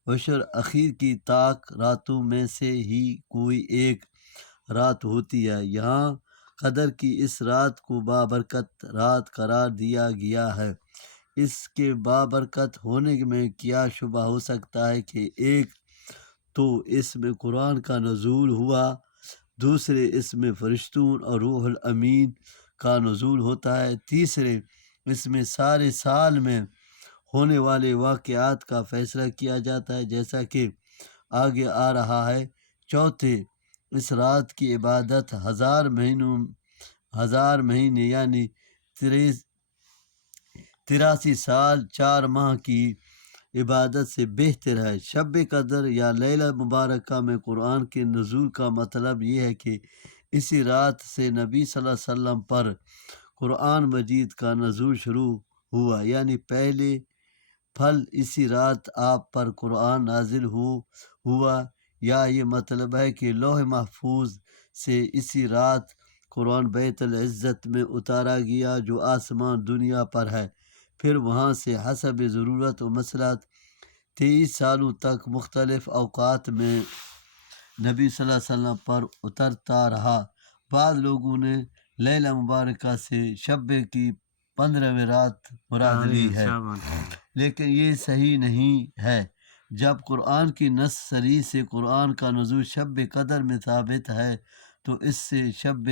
عشر اخیر کی طاق راتوں میں سے ہی کوئی ایک رات ہوتی ہے۔ یہاں قدر کی اس رات کو بابرکت رات قرار دیا گیا ہے۔ اس کے بابرکت ہونے میں کیا شبہ ہو سکتا ہے کہ ایک تو اس میں قرآن کا نزول ہوا، دوسرے اس میں فرشتوں اور روح الامین کا نزول ہوتا ہے، تیسرے اس میں سارے سال میں ہونے والے واقعات کا فیصلہ کیا جاتا ہے، جیسا کہ آگے آ رہا ہے۔ چوتھے، اس رات کی عبادت 1000 مہینے یعنی 83 سال 4 ماہ کی عبادت سے بہتر ہے۔ شب قدر یا لیلہ مبارکہ میں قرآن کے نزول کا مطلب یہ ہے کہ اسی رات سے نبی صلی اللہ علیہ وسلم پر قرآن مجید کا نزول شروع ہوا، یعنی پہلے پھل اسی رات آپ پر قرآن نازل ہوا، یا یہ مطلب ہے کہ لوح محفوظ سے اسی رات قرآن بیت العزت میں اتارا گیا جو آسمان دنیا پر ہے، پھر وہاں سے حسب ضرورت و مصلحت 23 سالوں تک مختلف اوقات میں نبی صلی اللہ علیہ وسلم پر اترتا رہا۔ بعض لوگوں نے لیلہ مبارکہ سے شب کی 15ویں رات مراد لی ہے، لیکن یہ صحیح نہیں ہے۔ جب قرآن کی نص صریح سے قرآن کا نزول شب قدر میں ثابت ہے تو اس سے شب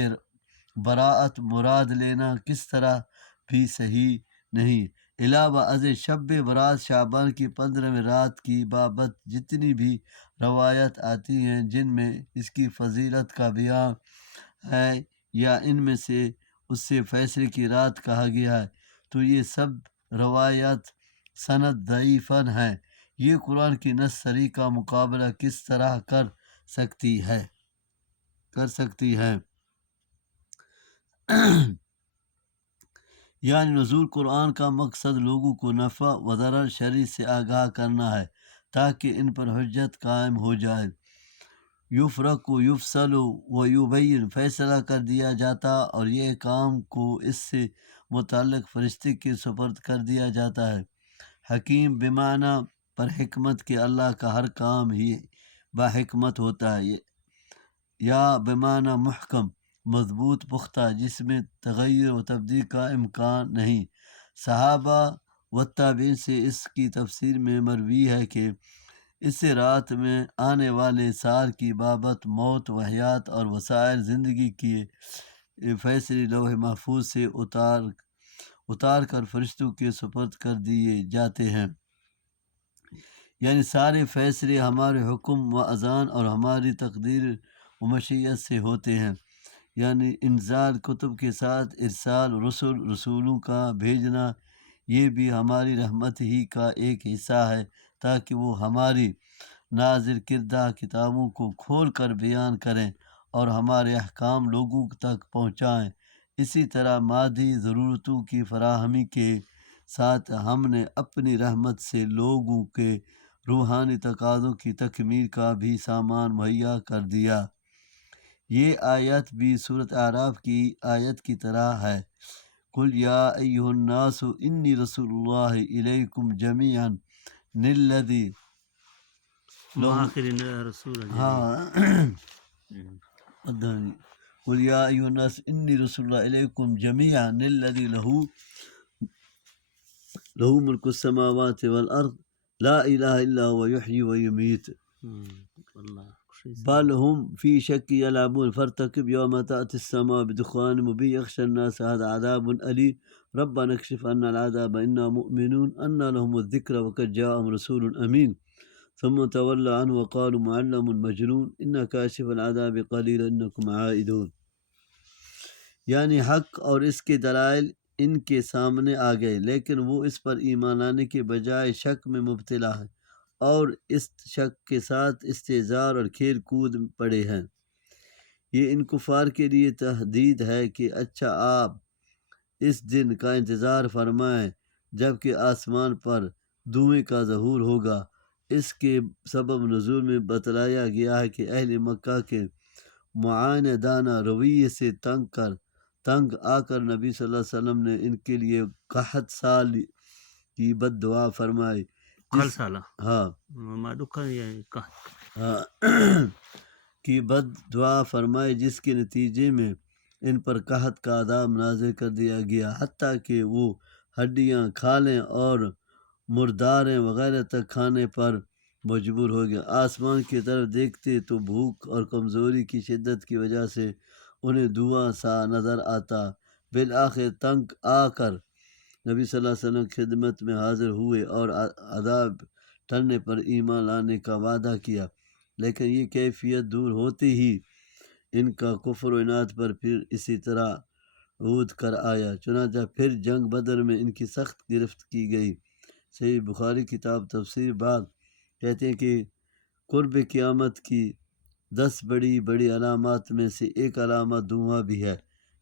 براءت مراد لینا کس طرح بھی صحیح نہیں۔ علاوہ ازیں شب برات شعبان کی 15ویں رات کی بابت جتنی بھی روایت آتی ہیں جن میں اس کی فضیلت کا بیان ہے یا ان میں سے اس سے فیصلے کی رات کہا گیا ہے، تو یہ سب روایت سند ضعیفاً ہیں۔ یہ قرآن کی نص صریح کا مقابلہ کس طرح کر سکتی ہے؟ یعنی نزول قرآن کا مقصد لوگوں کو نفع و ضرر شرع سے آگاہ کرنا ہے تاکہ ان پر حجت قائم ہو جائے۔ یفرق و یفصل و یبین، فیصلہ کر دیا جاتا اور یہ کام کو اس سے متعلق فرشتے کے سپرد کر دیا جاتا ہے۔ حکیم بمعنی پر حکمت کہ اللہ کا ہر کام ہی باحکمت ہوتا ہے، یا بمعنی محکم مضبوط پختہ جس میں تغیر و تبدیل کا امکان نہیں۔ صحابہ و تابعین سے اس کی تفسیر میں مروی ہے کہ اس رات میں آنے والے سال کی بابت موت و حیات اور وسائل زندگی کے فیصلے لوح محفوظ سے اتار کر فرشتوں کے سپرد کر دیے جاتے ہیں، یعنی سارے فیصلے ہمارے حکم و اذان اور ہماری تقدیر و مشیت سے ہوتے ہیں، یعنی انزال کتب کے ساتھ ارسال رسولوں کا بھیجنا یہ بھی ہماری رحمت ہی کا ایک حصہ ہے تاکہ وہ ہماری نازل کردہ کتابوں کو کھول کر بیان کریں اور ہمارے احکام لوگوں تک پہنچائیں۔ اسی طرح مادی ضرورتوں کی فراہمی کے ساتھ ہم نے اپنی رحمت سے لوگوں کے روحانی تقاضوں کی تکمیل کا بھی سامان مہیا کر دیا۔ یہ آیت بھی سورۃ اعراف کی آیت کی طرح ہے، قل یا ایھا الناس انی رسول اللہ الیکم جمیعا الذی قل یا ایھا الناس انی رسول اللہ الیکم جمیعا الذی لہ ملک السماوات والارض لا الہ الا هو یحیی و یمیت بل هم فی شک یلعبون فارتقب یوم تأتی السماء بدخان مبین یغشی الناس هذا عذاب علیم ربنا اکشف عنا العذاب انا مؤمنون انا لهم الذکر وقد جاءهم رسول امین ثم تولوا عنه وقالوا معلم مجنون انا کاشف العذاب قلیلا انکم عائدون۔ یعنی حق اور اس کے دلائل ان کے سامنے آ گئے لیکن وہ اس پر ایمان لانے کے بجائے شک میں مبتلا ہے اور اس شک کے ساتھ استہزاء اور کھیل کود پڑے ہیں۔ یہ ان کفار کے لیے تہدید ہے کہ اچھا آپ اس دن کا انتظار فرمائیں جب کہ آسمان پر دھوئیں کا ظہور ہوگا۔ اس کے سبب نزول میں بتلایا گیا ہے کہ اہل مکہ کے معاند دانہ رویے سے تنگ آ کر نبی صلی اللہ علیہ وسلم نے ان کے لیے قحط سال کی بد دعا فرمائی کی بد دعا فرمائی جس کے نتیجے میں ان پر قحط کا عذاب نازل کر دیا گیا، حتیٰ کہ وہ ہڈیاں، کھالیں اور مرداریں وغیرہ تک کھانے پر مجبور ہو گیا۔ آسمان کی طرف دیکھتے تو بھوک اور کمزوری کی شدت کی وجہ سے انہیں دھواں سا نظر آتا۔ بالآخر تنگ آ کر نبی صلی اللہ علیہ وسلم خدمت میں حاضر ہوئے اور عذاب ٹلنے پر ایمان لانے کا وعدہ کیا۔ لیکن یہ کیفیت دور ہوتی ہی ان کا کفر و عناد پر پھر اسی طرح عود کر آیا۔ چنانچہ پھر جنگ بدر میں ان کی سخت گرفت کی گئی۔ صحیح بخاری کتاب تفسیر باب کہتے ہیں کہ قرب قیامت کی 10 بڑی بڑی علامات میں سے ایک علامت دھواں بھی ہے،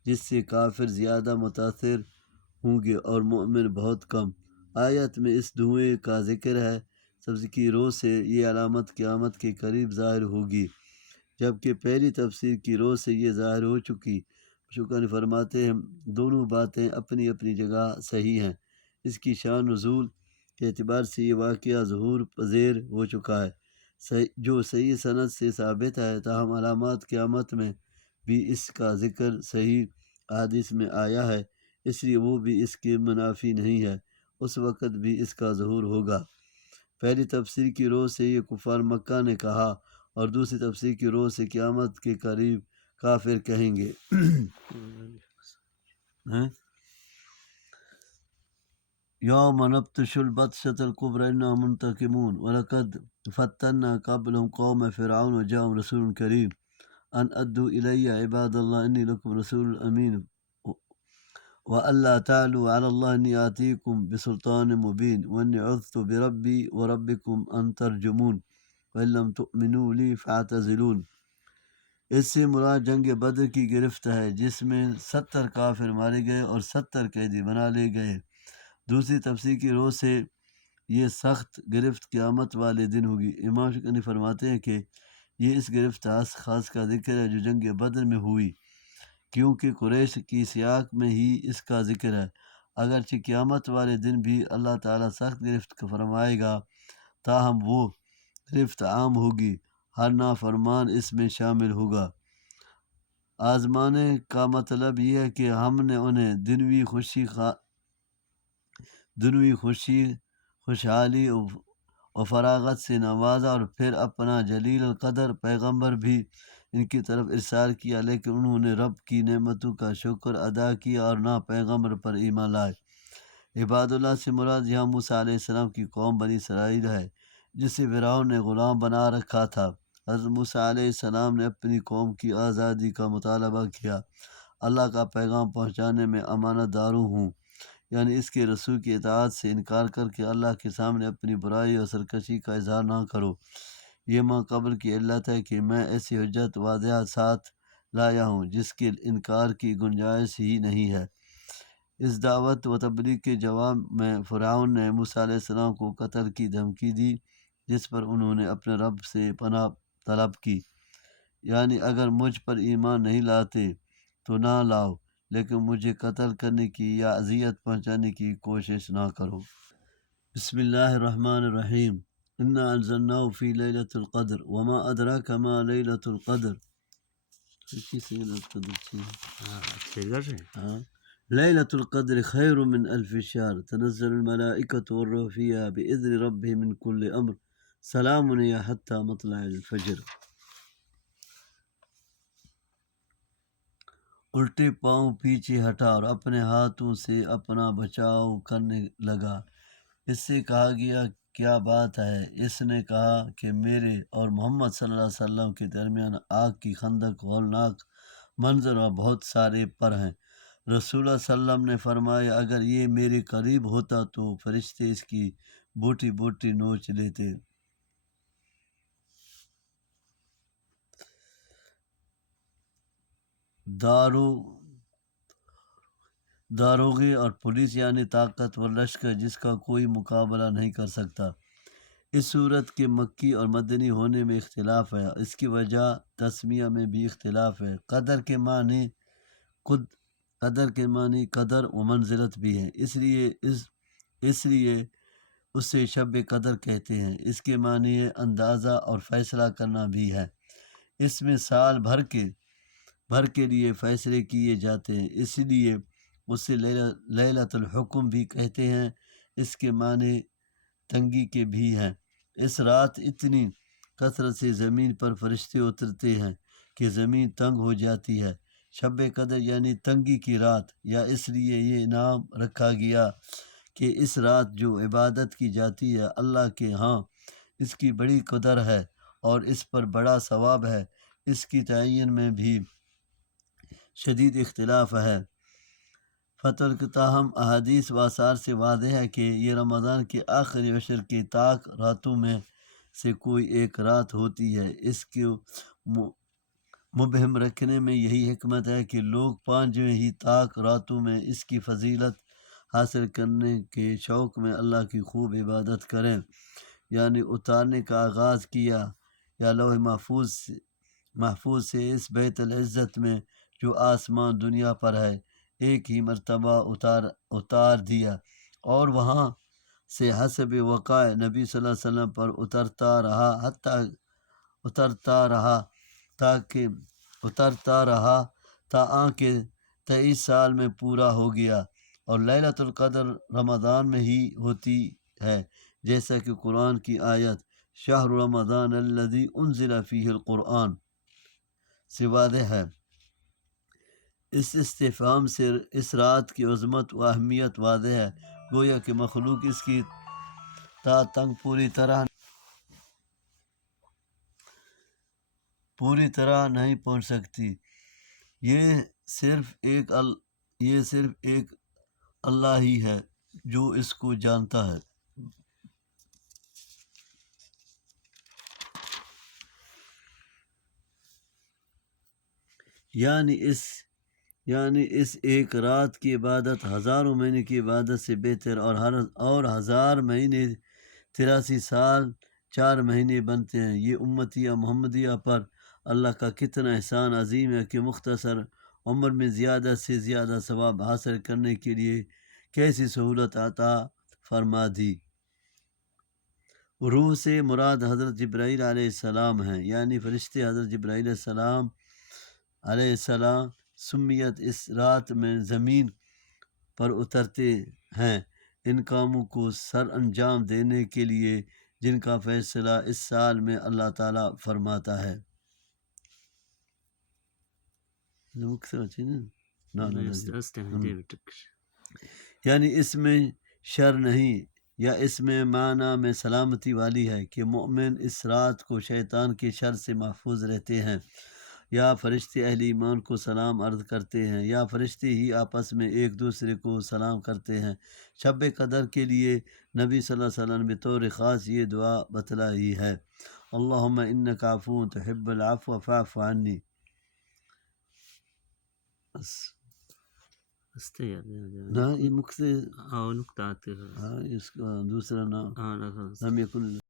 جس سے کافر زیادہ متاثر ہوں گے اور مومن بہت کم۔ آیت میں اس دھوئیں کا ذکر ہے۔ سبز کی روح سے یہ علامت قیامت کے قریب ظاہر ہوگی، جبکہ پہلی تفسیر کی روح سے یہ ظاہر ہو چکی۔ شکر فرماتے ہیں دونوں باتیں اپنی اپنی جگہ صحیح ہیں۔ اس کی شان نزول کے اعتبار سے یہ واقعہ ظہور پذیر ہو چکا ہے، جو صحیح سند سے ثابت ہے۔ تاہم علامات قیامت میں بھی اس کا ذکر صحیح حدیث میں آیا ہے، اس لیے وہ بھی اس کے منافی نہیں ہے۔ اس وقت بھی اس کا ظہور ہوگا۔ پہلی تفسیر کی روح سے یہ کفار مکہ نے کہا، اور دوسری تفسیر کی روح سے قیامت کے قریب کافر کہیں گے۔ یوم نبطش البطشۃ الکبری انا منتقمون ولقد فتنا قبلهم قوم فرعون وجاءهم رسول کریم ان ادوا الی عباد اللہ انی لکم رسول امین وَأَلَّا تَعْلُوا عَلَى اللَّهِ إِنِّي آتِيكُمْ بِسُلْطَانٍ مُبِينٍ وَإِنِّي عُذْتُ بِرَبِّي وَرَبِّكُمْ أَن تَرْجُمُونِ وَإِن لَّمْ تُؤْمِنُوا لِي فَاعْتَزِلُونِ۔ اس سے مراد جنگ بدر کی گرفت ہے، جس میں 70 کافر مارے گئے اور 70 قیدی بنا لے گئے۔ دوسری تفسیر کی روح سے یہ سخت گرفت قیامت والے دن ہوگی۔ امام شکانی فرماتے ہیں کہ یہ اس گرفت خاص کا ذکر ہے جو جنگ بدر میں ہوئی، کیونکہ قریش کی سیاق میں ہی اس کا ذکر ہے۔ اگرچہ قیامت والے دن بھی اللہ تعالیٰ سخت گرفت فرمائے گا، تاہم وہ گرفت عام ہوگی، ہر نافرمان اس میں شامل ہوگا۔ آزمانے کا مطلب یہ ہے کہ ہم نے انہیں دنوی خوشحالی و فراغت سے نوازا، اور پھر اپنا جلیل القدر پیغمبر بھی ان کی طرف ارسال کیا، لیکن انہوں نے رب کی نعمتوں کا شکر ادا کیا اور نہ پیغمبر پر ایمان لائے۔ عباد اللہ سے مراد یہاں موسیٰ علیہ السلام کی قوم بنی اسرائیل ہے، جسے فرعون نے غلام بنا رکھا تھا۔ حضرت موسیٰ علیہ السلام نے اپنی قوم کی آزادی کا مطالبہ کیا۔ اللہ کا پیغام پہنچانے میں امانت داروں ہوں، یعنی اس کے رسول کی اطاعت سے انکار کر کے اللہ کے سامنے اپنی برائی اور سرکشی کا اظہار نہ کرو۔ یہ ماں قبل کی علت ہے کہ میں ایسی حجت واضح ساتھ لایا ہوں جس کے انکار کی گنجائش ہی نہیں ہے۔ اس دعوت و تبلیغ کے جواب میں فرعون نے موسیٰ علیہ السلام کو قتل کی دھمکی دی، جس پر انہوں نے اپنے رب سے پناہ طلب کی، یعنی اگر مجھ پر ایمان نہیں لاتے تو نہ لاؤ، لیکن مجھے قتل کرنے کی یا اذیت پہنچانے کی کوشش نہ کرو۔ بسم اللہ الرحمن الرحیم۔ انا انزلناه فی لیلۃ القدر وما ادراک ما لیلۃ القدر۔ لیلۃ القدر خیر من الف شہر تنزل الملائکۃ والروح فیہا باذن ربہم من کل امر سلام ہی حتی مطلع الفجر۔ الٹے پاؤں پیچھے ہٹا اور اپنے ہاتھوں سے اپنا بچاؤ کرنے لگا۔ اس سے کہا گیا کیا بات ہے؟ اس نے کہا کہ میرے اور محمد صلی اللہ علیہ وسلم کے درمیان آگ کی خندق ہولناک منظر اور بہت سارے پر ہیں۔ رسول اللہ صلی اللہ علیہ وسلم نے فرمایا اگر یہ میرے قریب ہوتا تو فرشتے اس کی بوٹی بوٹی نوچ لیتے۔ داروغے اور پولیس یعنی طاقتور لشکر جس کا کوئی مقابلہ نہیں کر سکتا۔ اس صورت کے مکی اور مدنی ہونے میں اختلاف ہے، اس کی وجہ تسمیہ میں بھی اختلاف ہے۔ قدر کے معنی قدر و منزلت بھی ہے، اس لیے اسے شب قدر کہتے ہیں۔ اس کے معنی اندازہ اور فیصلہ کرنا بھی ہے، اس میں سال بھر کے لیے فیصلے کیے جاتے ہیں، اس لیے اسے لیلۃ الحکم بھی کہتے ہیں۔ اس کے معنی تنگی کے بھی ہیں۔ اس رات اتنی کثرت سے زمین پر فرشتے اترتے ہیں کہ زمین تنگ ہو جاتی ہے۔ شب قدر یعنی تنگی کی رات، یا اس لیے یہ نام رکھا گیا کہ اس رات جو عبادت کی جاتی ہے اللہ کے ہاں اس کی بڑی قدر ہے اور اس پر بڑا ثواب ہے۔ اس کی تعین میں بھی شدید اختلاف ہے۔ تاہم احادیث و آثار سے واضح ہے کہ یہ رمضان کے آخری عشر کی طاق راتوں میں سے کوئی ایک رات ہوتی ہے۔ اس کو مبہم رکھنے میں یہی حکمت ہے کہ لوگ 5ویں ہی طاق راتوں میں اس کی فضیلت حاصل کرنے کے شوق میں اللہ کی خوب عبادت کریں، یعنی اتارنے کا آغاز کیا یا لوح محفوظ سے اس بیت العزت میں جو آسمان دنیا پر ہے ایک ہی مرتبہ اتار دیا، اور وہاں سے حسب وقع نبی صلی اللہ علیہ وسلم پر اترتا رہا تا آنکہ 23 سال میں پورا ہو گیا، اور لیلۃ القدر رمضان میں ہی ہوتی ہے، جیسا کہ قرآن کی آیت شہر رمضان الذی انزل فیہ القرآن سے واضح ہے۔ اس استفہام سے اس رات کی عظمت و اہمیت واضح ہے، گویا کہ مخلوق اس کی تا تنگ پوری طرح نہیں پہنچ سکتی۔ یہ صرف ایک اللہ ہی ہے جو اس کو جانتا ہے۔ یعنی اس ایک رات کی عبادت ہزاروں مہینے کی عبادت سے بہتر، اور 1000 مہینے 83 سال 4 مہینے بنتے ہیں۔ یہ امتیہ محمدیہ پر اللہ کا کتنا احسان عظیم ہے کہ مختصر عمر میں زیادہ سے زیادہ ثواب حاصل کرنے کے لیے کیسی سہولت عطا فرما دی۔ روح سے مراد حضرت جبرائیل علیہ السلام ہیں، یعنی فرشتے حضرت جبرائیل علیہ السلام سمیت اس رات میں زمین پر اترتے ہیں ان کاموں کو سر انجام دینے کے لیے جن کا فیصلہ اس سال میں اللہ تعالیٰ فرماتا ہے۔ یعنی اس میں شر نہیں، یا اس میں معنی میں سلامتی والی ہے کہ مومن اس رات کو شیطان کے شر سے محفوظ رہتے ہیں، یا فرشتے اہل ایمان کو سلام عرض کرتے ہیں، یا فرشتے ہی آپس میں ایک دوسرے کو سلام کرتے ہیں۔ شب قدر کے لیے نبی صلی اللہ علیہ وسلم نے بطور خاص یہ دعا بتلائی ہے، اللہم انک عفو تحب العفو فاعف عنی۔ یہ مقصد اس کا دوسرا نام لم یکن